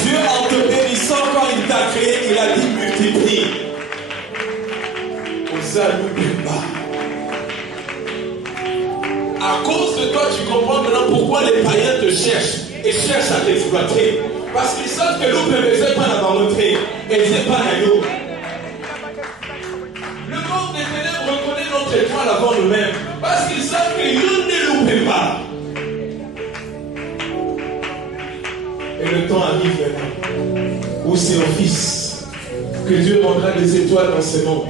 Dieu, en te bénissant, quand il t'a créé, il a dit multiplie. À cause de toi, tu comprends maintenant pourquoi les païens te cherchent et cherchent à t'exploiter. Parce qu'ils savent que l'eau ne faisait pas la volonté et ne faisait pas la l'eau. Le monde des ténèbres reconnaît notre étoile avant nous-mêmes. Parce qu'ils savent que l'eau ne loupait pas. Et le temps arrive maintenant où c'est au Fils que Dieu rendra des étoiles dans ce monde.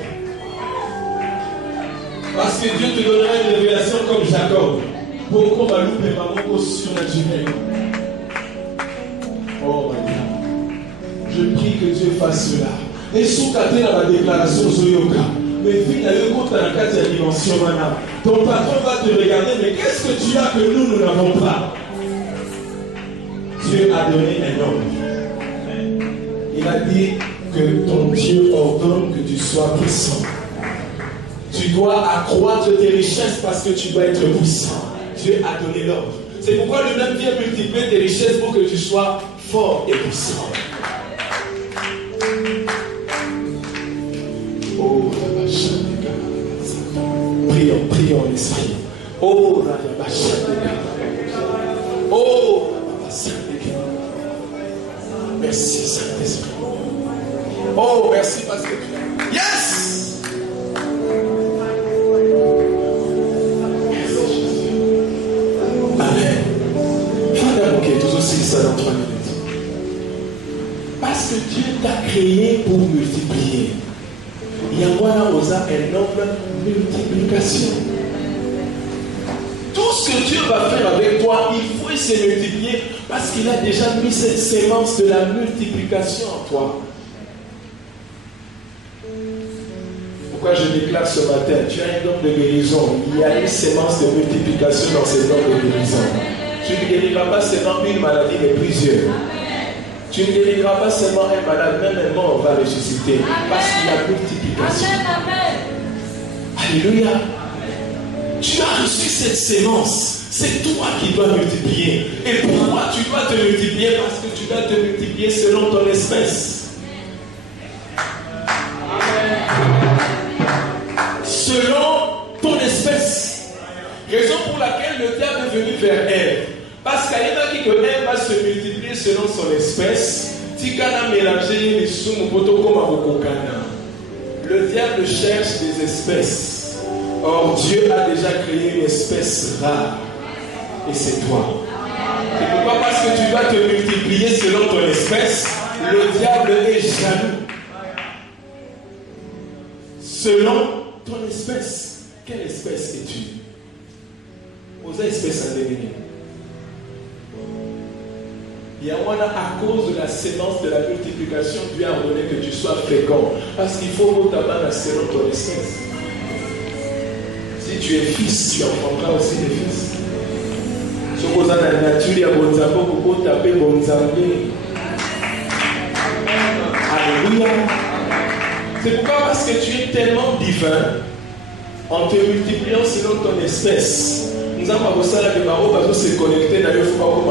Parce que Dieu te donnera une révélation comme Jacob. Pour qu'on va louper maman surnaturel. Oh my God. Je prie que Dieu fasse cela. Et sous caté dans la déclaration Zoyoka. Mais finalement, quand tu as la quatrième dimension, ton patron va te regarder. Mais qu'est-ce que tu as que nous n'avons pas? Dieu a donné un ordre. Il a dit que ton Dieu ordonne que tu sois puissant. Tu dois accroître tes richesses parce que tu dois être puissant. Dieu a donné l'ordre. C'est pourquoi le même vient multiplier tes richesses pour que tu sois fort et puissant. Oh, prions, prions l'esprit. Oh, oh, merci Saint-Esprit. Oh, merci parce que tu... Yes! Ça dans 3 minutes. Parce que Dieu t'a créé pour multiplier. Il y a un noble multiplication. Tout ce que Dieu va faire avec toi, il faut se multiplier parce qu'il a déjà mis cette sémence de la multiplication en toi. Pourquoi je déclare ce matin, tu as un don de guérison. Il y a une sémence de multiplication dans ces dons de guérison. Tu ne guériras pas seulement une maladie, mais plusieurs. Tu ne guériras pas seulement un malade, même un mort va ressusciter. Parce qu'il y a multiplication. Alléluia. Tu as reçu cette sémence. C'est toi qui dois multiplier. Et pourquoi tu dois te multiplier? Parce que tu dois te multiplier selon ton espèce. Selon ton espèce. Raison pour laquelle le diable est venu vers Ève. Parce qu'elle a dit que Ève va se multiplier selon son espèce. Tikana mélanger les soumoupoto comme avokokana. Le diable cherche des espèces. Or Dieu a déjà créé une espèce rare. Et c'est toi. C'est pourquoi parce que tu dois te multiplier selon ton espèce, le diable est jaloux. Selon ton espèce. Quelle espèce es-tu? Aux espèces indéniables. Il y a à cause de la sémence de la multiplication, Dieu a ordonné que tu sois fécond. Parce qu'il faut notamment selon ton espèce. Si tu es fils, tu enfanteras aussi des fils. Ce qu'on a dans la nature, il y a Bonzambo, Koko, Tapé, Bonzambé. Alléluia. C'est pourquoi, parce que tu es tellement divin, en te multipliant selon ton espèce, nous avons besoin de se connecter dans le foie comme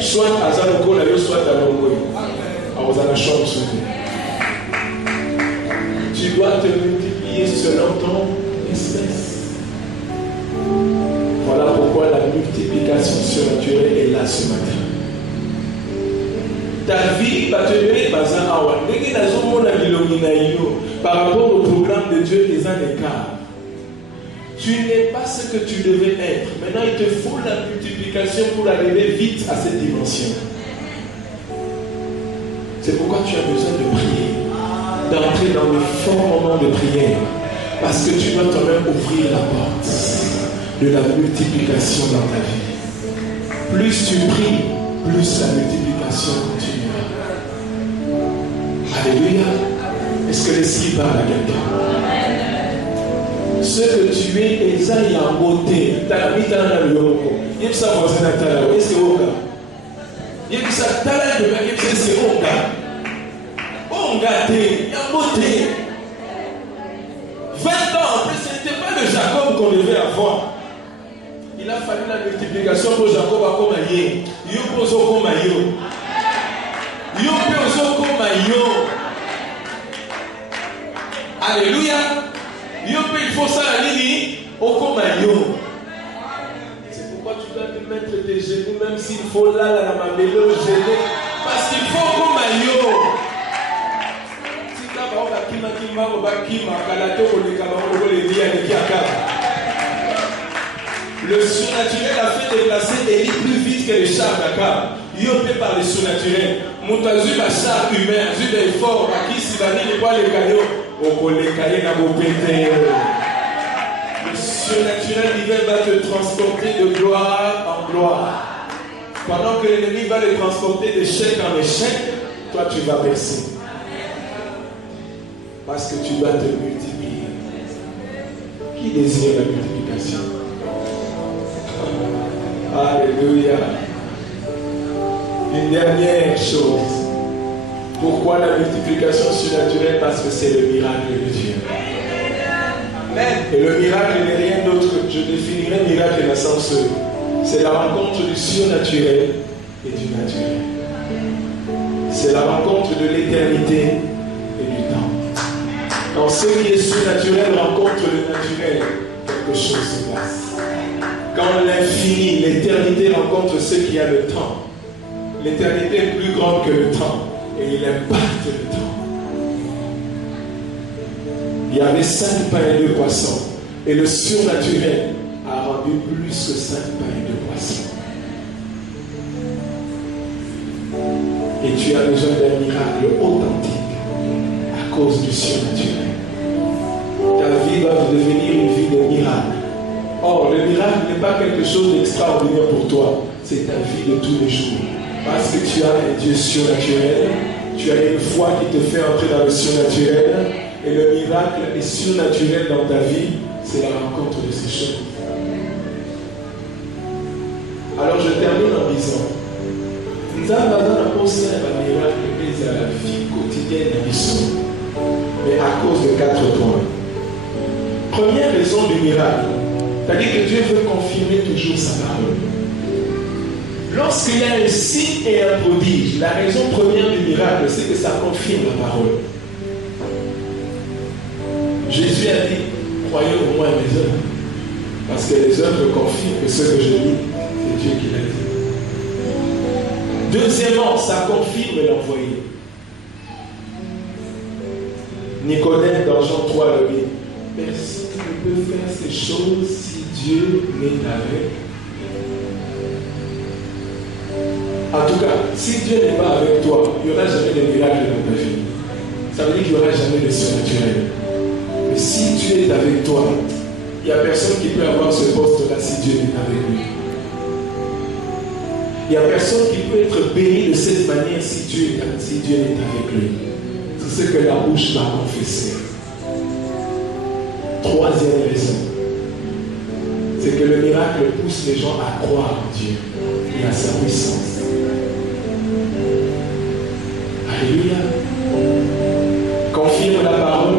soit à Zanoko, soit à Longo. Tu dois te multiplier selon ton espèce. Voilà pourquoi la multiplication surnaturelle est là ce matin. Ta vie va te donner par rapport au programme de Dieu des ans d'écart. Tu n'es pas ce que tu devais être. Maintenant, il te faut la multiplication pour arriver vite à cette dimension. C'est pourquoi tu as besoin de prier, d'entrer dans les forts moments de prière. Parce que tu dois toi-même ouvrir la porte de la multiplication dans ta vie. Plus tu pries, plus la multiplication continuera. Alléluia. Est-ce que l'esprit parle à quelqu'un? Ce que tu es, Eza y a beauté. Talamita na l'yoko. Il ça voisin à Tala. Est-ce que Oga? Il ça Tala de ma gueule, c'est Oga. Oga, il y a beauté. 20 ans, en plus, ce n'était pas le Jacob qu'on devait avoir. Il a fallu la multiplication pour Jacob à Komaye. Yo poso Komayo. Yo poso Komayo. Alléluia. Il faut ça à Nini au Komayo. C'est pourquoi tu dois te mettre tes genoux, même s'il faut là, la mamelo, gêner. Parce qu'il faut Komayo. Si tu as le surnaturel a fait déplacer Élie plus vite que les chars d'Akab. Il opère par le surnaturel. Moutazu va char humain, vu des forts, à qui s'il va dire les caillots. Le surnaturel divin va te transporter de gloire en gloire. Pendant que l'ennemi va le transporter d'échec en échec, toi tu vas percer. Parce que tu dois te multiplier. Qui désire la multiplication? Alléluia. Une dernière chose. Pourquoi la multiplication surnaturelle? Parce que c'est le miracle de Dieu. Et le miracle n'est rien d'autre que, je définirais le miracle dans le sens, c'est la rencontre du surnaturel et du naturel. C'est la rencontre de l'éternité et du temps. Quand ce qui est surnaturel rencontre le naturel, quelque chose se passe. Quand l'infini, l'éternité rencontre ce qui a le temps, l'éternité est plus grande que le temps. Et il impacte le temps. Il y avait 5 pains et 2 poissons. Et le surnaturel a rendu plus que 5 pains et 2 poissons. Et tu as besoin d'un miracle authentique à cause du surnaturel. Ta vie va devenir une vie de miracle. Or, le miracle n'est pas quelque chose d'extraordinaire pour toi. C'est ta vie de tous les jours. Parce que tu as un Dieu surnaturel, tu as une foi qui te fait entrer dans le surnaturel, et le miracle est surnaturel dans ta vie, c'est la rencontre de ces choses. Alors je termine en disant, nous avons aussi un miracle qui est à la vie quotidienne de l'histoire, mais à cause de 4 points. Première raison du miracle, c'est-à-dire que Dieu veut confirmer toujours sa parole. Lorsqu'il y a un signe et un prodige, la raison première du miracle, c'est que ça confirme la parole. Jésus a dit, croyez au moins mes œuvres, parce que les œuvres confirment que ce que je dis, c'est Dieu qui l'a dit. Deuxièmement, ça confirme l'envoyé. Nicodème dans Jean 3 le dit, personne ne peut faire ces choses si Dieu n'est avec. En tout cas, si Dieu n'est pas avec toi, il n'y aura jamais de miracle dans ta vie. Ça veut dire qu'il n'y aura jamais de surnaturel. Mais si Dieu est avec toi, il n'y a personne qui peut avoir ce poste-là si Dieu n'est avec lui. Il n'y a personne qui peut être béni de cette manière si Dieu n'est avec lui. C'est ce que la bouche m'a confessé. Troisième raison, c'est que le miracle pousse les gens à croire en Dieu et à sa puissance. Alléluia. Confirme la parole,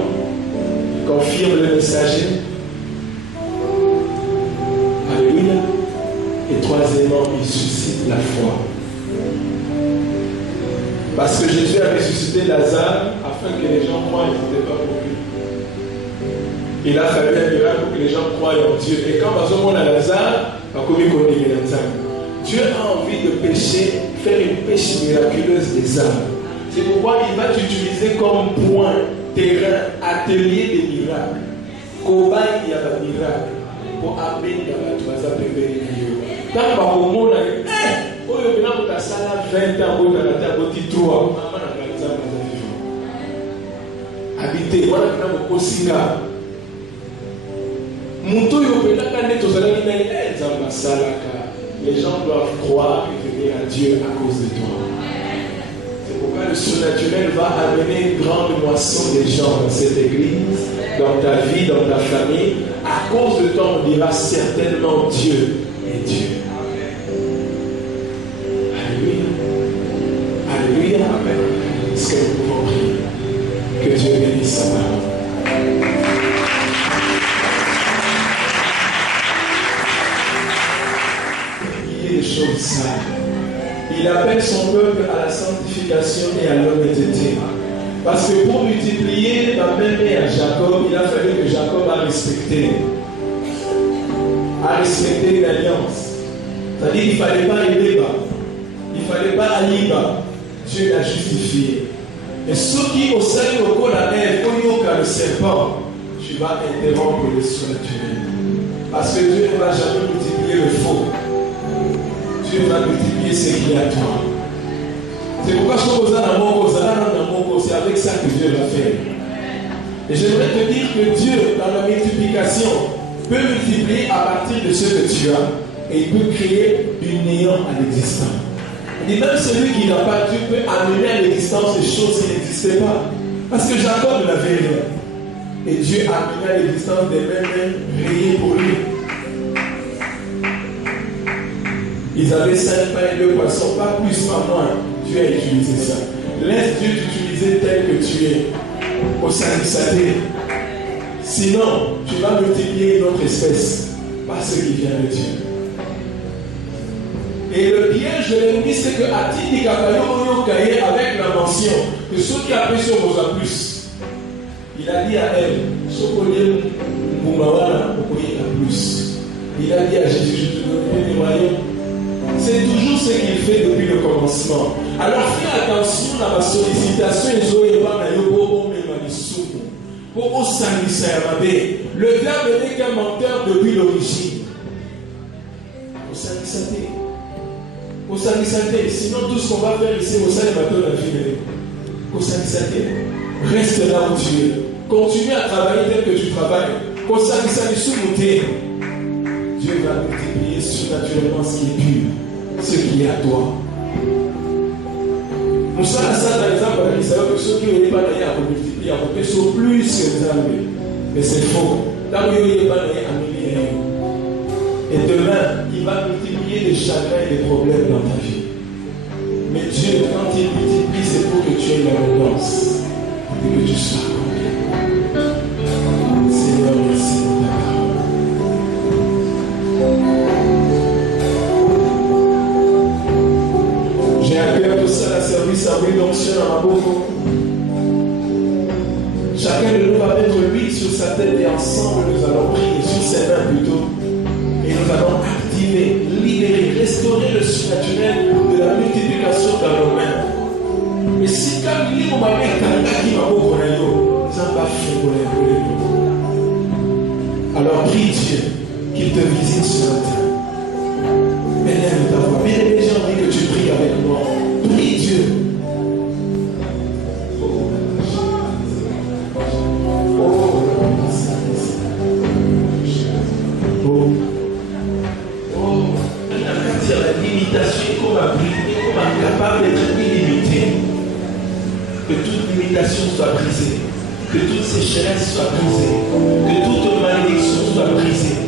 confirme le messager. Alléluia. Et troisièmement, il suscite la foi. Parce que Jésus a ressuscité Lazare afin que les gens croient, il n'était pas pour lui. Il a fallu un miracle pour que les gens croient en Dieu. Et quand on a Lazare, Dieu a envie de pécher, faire une pêche miraculeuse des âmes. C'est pourquoi il va t'utiliser comme point, terrain, atelier des miracles. Cobaye, il y a un miracle. Pour amener, il y a un toisa préféré. Quand on a dit, oh, il y a un sala 20 ans, il y a un petit 3. Habité, voilà, il y a un Kosinga. Les gens doivent croire et venir à Dieu à cause de toi. C'est pourquoi le surnaturel va amener une grande moisson des gens dans cette église, dans ta vie, dans ta famille. À cause de toi, on dira certainement Dieu est Dieu. Alléluia. Alléluia. Amen. Est-ce que nous pouvons prier? Que Dieu bénisse sa parole. Des choses simples. Il appelle son peuple à la sanctification et à l'honnêteté. Parce que pour multiplier la même à Jacob, il a fallu que Jacob a respecté l'alliance. C'est-à-dire qu'il ne fallait pas aimer bas. Il ne fallait pas aller bas. Dieu l'a justifié. Et ceux qui au sein de la Ève, le serpent, tu vas interrompre le surnaturel. Parce que Dieu ne va jamais multiplier le faux. Dieu va multiplier ce qu'il y a à toi. C'est pourquoi c'est avec ça que Dieu va faire. Et j'aimerais te dire que Dieu, dans la multiplication, peut multiplier à partir de ce que tu as et il peut créer du néant à l'existant. Et même celui qui n'a pas, Dieu peut amener à l'existence des choses qui n'existaient pas. Parce que Jacob n'avait rien. Et Dieu a amené à l'existence des mêmes rayés pour lui. Ils avaient 5 pains et 2 poissons, pas plus, pas moins. Dieu a utilisé ça. Laisse Dieu t'utiliser tel que tu es, au sein de sa vie. Sinon, tu vas multiplier une autre espèce, pas ce qui vient de Dieu. Et le piège de l'ennemi, c'est que Atini Kakayo Kaye, avec la mention que ceux qui appellent sur vos plus, il a dit à elle, Sokolé Moumawana, Okoye la plus. Il a dit à Jésus, je te donnerai des moyens. C'est toujours ce qu'il fait depuis le commencement. Alors fais attention à ma sollicitation et Zoé pour le diable n'est qu'un menteur depuis l'origine. Sinon tout ce qu'on va faire ici au sein de la vie, reste là où tu es. Continue à travailler tel que tu travailles. Dieu va multiplier surnaturellement ce qui est pur, ce qui est à toi. Nous sommes ça dans les arbres qui savent que ceux qui n'ont pas d'ailleurs à multiplier, à côté sont plus que les arbres. Mais c'est faux. Là où il n'y a pas d'ailleurs à millier. Et demain, il va multiplier des chagrins et des problèmes dans ta vie. Mais Dieu, quand il multiplie, c'est pour que tu aies l'abondance et que tu sois accompli. Seigneur, merci pour ta parole. J'ai à cœur tout ça, la service à l'huile d'onction dans ma bouche. Chacun de nous va mettre l'huile sur sa tête et ensemble nous allons prier sur ses mains plutôt. Et nous allons activer, libérer, restaurer le surnaturel de la multiplication dans nos mains. Et si quand il y a un moment qui va vous connaître, ça va faire. Alors prie Dieu qu'il te visite ce matin. Élève ta voix. Bien aimé, j'ai envie que tu pries avec moi. Prie Dieu. Que toute limitation soit brisée, que toute sécheresse soit brisée, que toute malédiction soit brisée,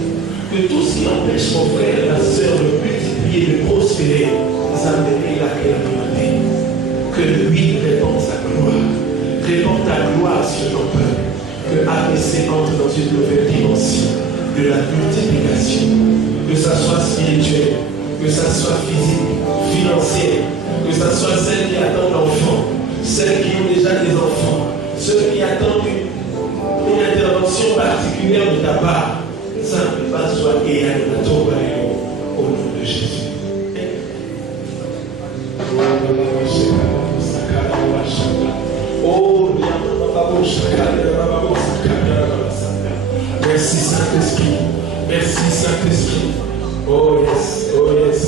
que tout ce qui empêche mon frère et ma soeur de multiplier, de prospérer, nous amener la calamité. Que lui répande sa gloire, répande ta gloire sur ton peuple, que ABC entre dans une nouvelle dimension de la multiplication, que ça soit spirituel, que ça soit physique, financier, que ça soit celle qui attend l'enfant, celles qui ont déjà des enfants, ceux qui attendent une intervention particulière de ta part, ça ne peut pas soit égal à ton royaume au nom de Jésus. Oh, merci Saint-Esprit, merci Saint-Esprit. Oh yes, oh yes.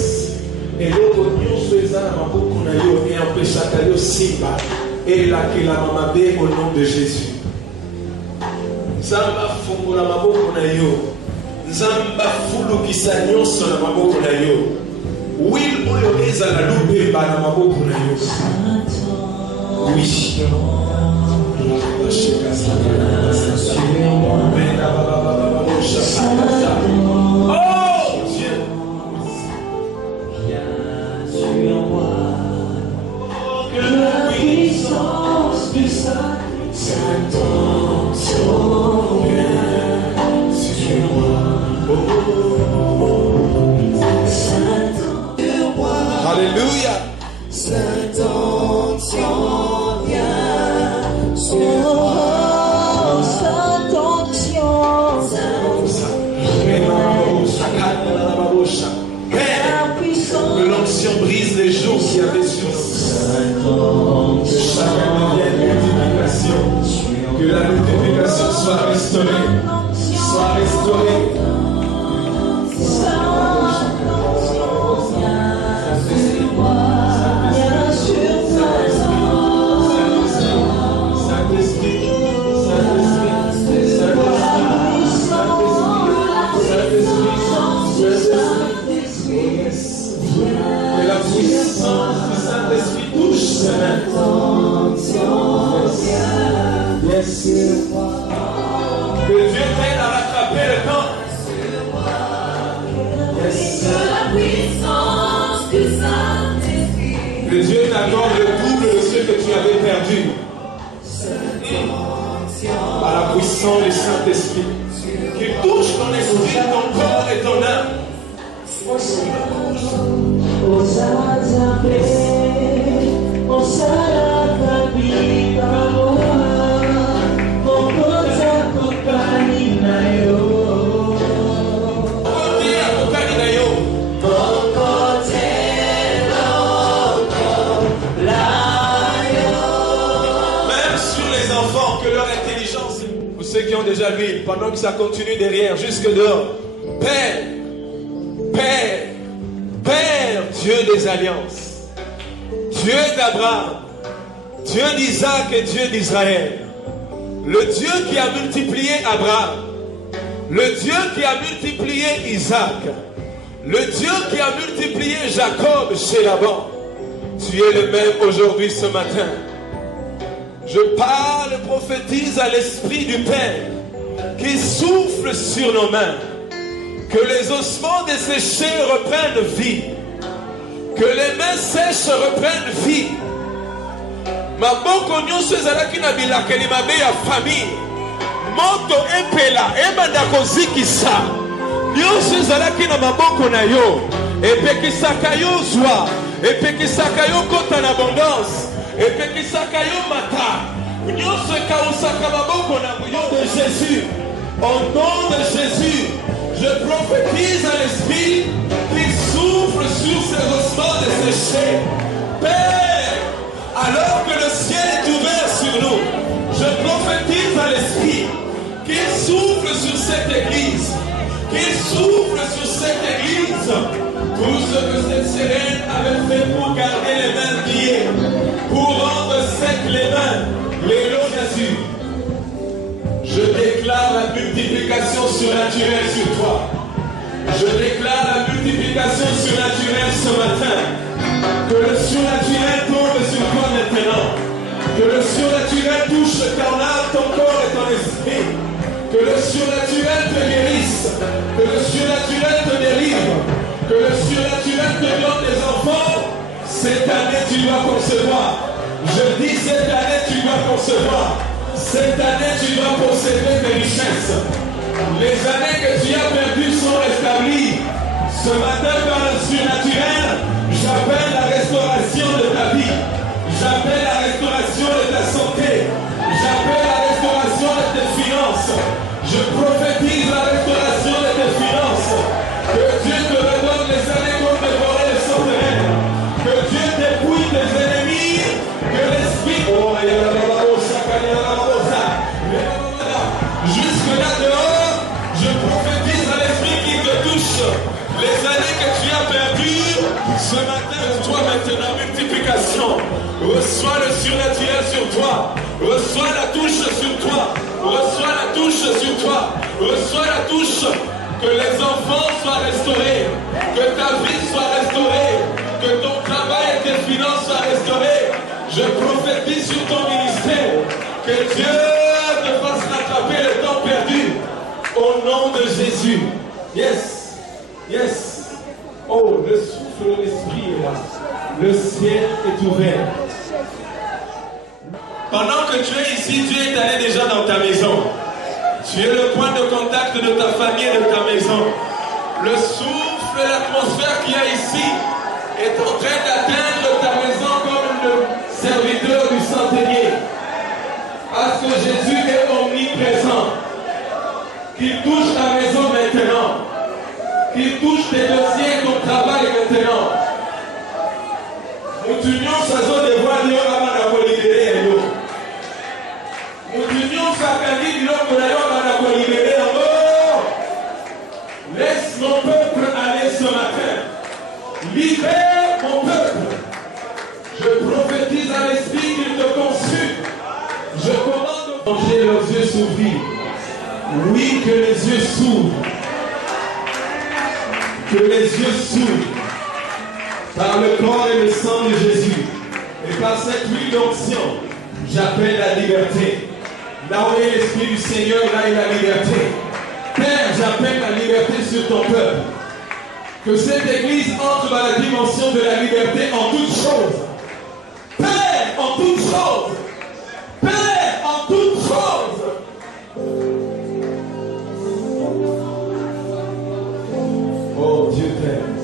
Et l'autre nyonso eza na maboko na yo et empêchaka yo simba elakela mamabe au nom de Jésus. Nzambe afungola maboko na yo, Nzambe afulukisa nyonso na maboko na yo, wil oyo ezala lubemba na maboko na yo. Oui. Alléluia. Saint-Onction vient sur moi. Saint-Onction, que l'onction brise les jours qui avaient sur nous. Que chacun devienne multiplication. Que la multiplication soit restaurée. Soit restaurée. Que la puissance du Saint-Esprit touche ce matin. Yes. Que Dieu t'aide à rattraper le temps. Yes. Que Dieu t'accorde le double de ce que tu avais perdu. Par la puissance du Saint-Esprit. Qu'il touche ton esprit, ton corps et ton âme. Ceux qui ont déjà vu, pendant que ça continue derrière, jusque dehors. Père, Père, Père, Dieu des alliances, Dieu d'Abraham, Dieu d'Isaac et Dieu d'Israël, le Dieu qui a multiplié Abraham, Le Dieu qui a multiplié Isaac, le Dieu qui a multiplié Jacob chez Laban, tu es le même aujourd'hui ce matin. Je parle et prophétise à l'Esprit du Père qui souffle sur nos mains. Que les ossements desséchés reprennent vie. Que les mains sèches reprennent vie. Maboko nyonso ezalaki na bilakeli mabe ya famille. Moto epela ebanda kozikisa. Nyonso ezalaki na maboko na yo. Epekisaka yo zwa. Epekisaka yo kota na abondance. Epekisaka yo mata. Nyonso ekausaka maboko na buyo de Jésus. Au nom de Jésus, je prophétise à l'Esprit qui souffle sur ces ossements desséchés. Père, alors que le ciel est ouvert sur nous, je prophétise à l'Esprit qu'il souffle sur cette église, qu'il souffle sur cette église tout ce que cette sirène avait fait pour garder les mains liées, pour rendre secs les mains, les lots Jésus. Je déclare la multiplication surnaturelle sur toi. Je déclare la multiplication surnaturelle ce matin. Que le surnaturel tombe sur toi maintenant. Que le surnaturel touche ton âme, ton corps et ton esprit. Que le surnaturel te guérisse. Que le surnaturel te délivre. Que le surnaturel te donne des enfants. Cette année, tu dois concevoir. Je dis cette année, tu dois concevoir. Cette année, tu dois posséder tes richesses. Les années que tu as perdues sont rétablies. Ce matin, par le surnaturel, j'appelle la restauration de ta vie. J'appelle la restauration de ta santé. J'appelle la restauration de tes finances. Je prophétise la restauration de tes finances. Que Dieu te redonne les années comme dévorer les sauterelles. Que Dieu dépouille tes ennemis. Que l'esprit... Jusque là dehors, je prophétise à l'esprit qui te touche. Les années que tu as perdues, ce matin, reçois maintenant multiplication. Reçois le surnaturel sur toi. Reçois la touche sur toi. Reçois la touche sur toi. Reçois la touche. Que les enfants soient restaurés. Que ta vie soit restaurée. Que ton travail et tes finances soient restaurées. Je prophétise sur ton ministère. Que Dieu te fasse rattraper le temps perdu. Au nom de Jésus. Yes. Yes. Oh, le souffle de l'esprit est là. Le ciel est ouvert. Pendant que tu es ici, Dieu est allé déjà dans ta maison. Tu es le point de contact de ta famille et de ta maison. Le souffle, l'atmosphère qu'il y a ici est en train d'atteindre ta maison comme le serviteur du centenier. Parce que Jésus est omniprésent. Qu'il touche ta maison maintenant. Qu'il touche tes dossiers et ton travail maintenant. Nous tunions sa zone de voix de l'homme à libérer. Nous tunions sa candidature de l'homme à libérer. Laisse mon peuple aller ce matin. Libère mon peuple. Je prophétise à l'esprit qu'il te consulte. Je commande de manger leurs yeux s'ouvrir. Oui, que les yeux s'ouvrent. Que les yeux s'ouvrent. Par le corps et le sang de Jésus. Et par cette huile d'onction, j'appelle la liberté. Là où est l'Esprit du Seigneur, là est la liberté. Père, j'appelle la liberté sur ton peuple. Que cette église entre dans la dimension de la liberté en toutes choses. Père, en toutes choses. Père, en toutes choses. Oh, Dieu t'aime.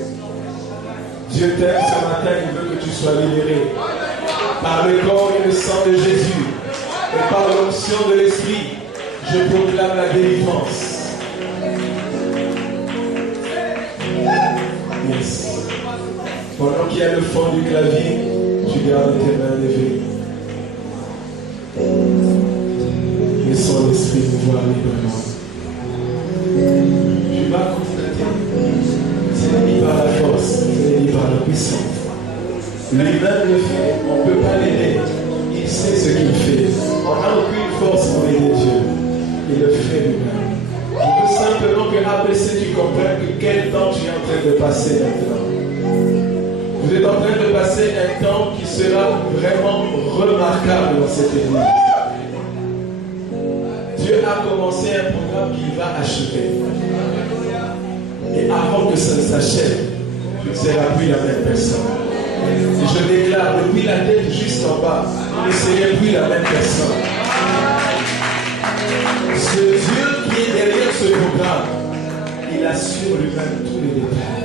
Dieu t'aime ce matin, il veut que tu sois libéré. Par le corps et le sang de Jésus. Et par l'onction de l'Esprit, je proclame la délivrance. Yes. Pendant qu'il y a le fond du clavier, tu gardes tes mains levées. Laissons l'Esprit nous voir librement. Tu vas constater, ce n'est ni par la force, ce n'est ni par la puissance. Lui-même le fait, on ne peut pas l'aider. Il sait ce qu'il fait. On n'a aucune force pour aider Dieu. Il le fait lui-même. Je veux simplement passer maintenant. Vous êtes en train de passer un temps qui sera vraiment remarquable dans cette église. Dieu a commencé un programme qu'il va achever. Et avant que ça ne s'achève, tu ne seras plus la même personne. Et je déclare, depuis la tête jusqu'en bas, vous ne serez plus la même personne. Ce Dieu qui est derrière ce programme, il assure lui-même tous les détails.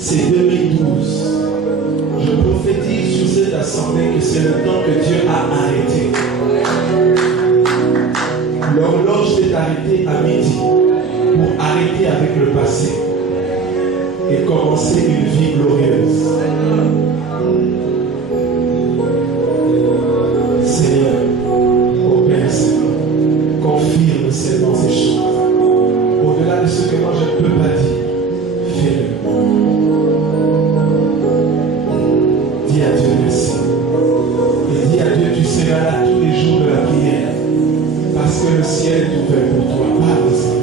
C'est 2012. Je prophétise sur cette assemblée que c'est le temps que Dieu a arrêté. L'horloge s'est arrêtée à midi pour arrêter avec le passé et commencer une vie glorieuse. Seigneur, ô Père Saint, confirme seulement ces choses. Au-delà de ce que moi je ne peux pas dire, fais-le. Dis à Dieu merci. Et dis à Dieu, tu seras là tous les jours de la prière. Parce que le ciel est ouvert pour toi. Parle, Seigneur.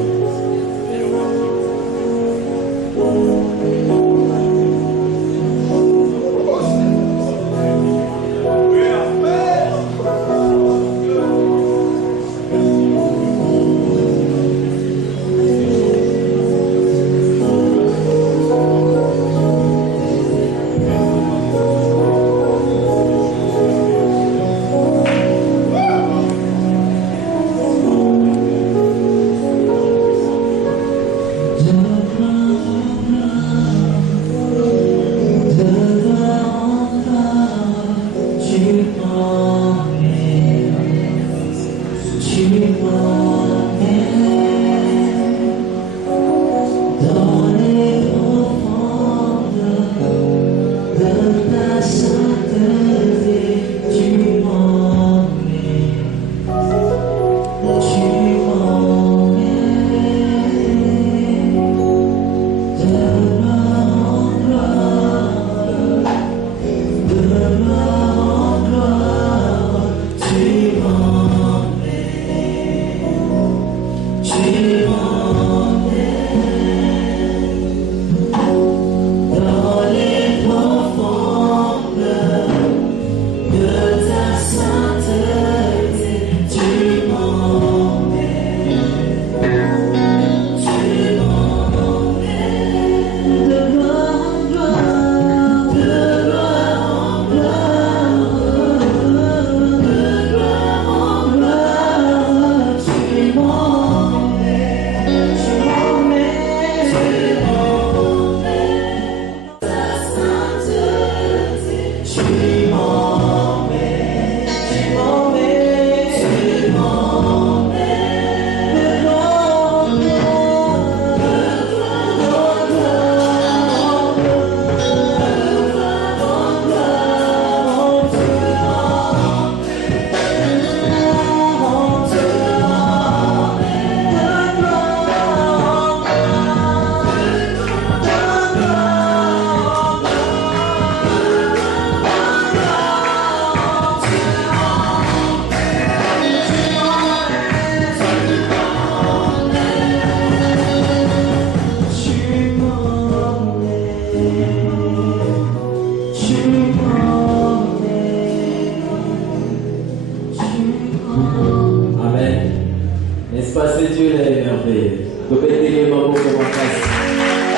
N'est-ce pas, c'est Dieu là est merveilleux. Topetele maboko makasi.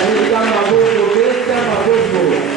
Alika maboko, beta maboko.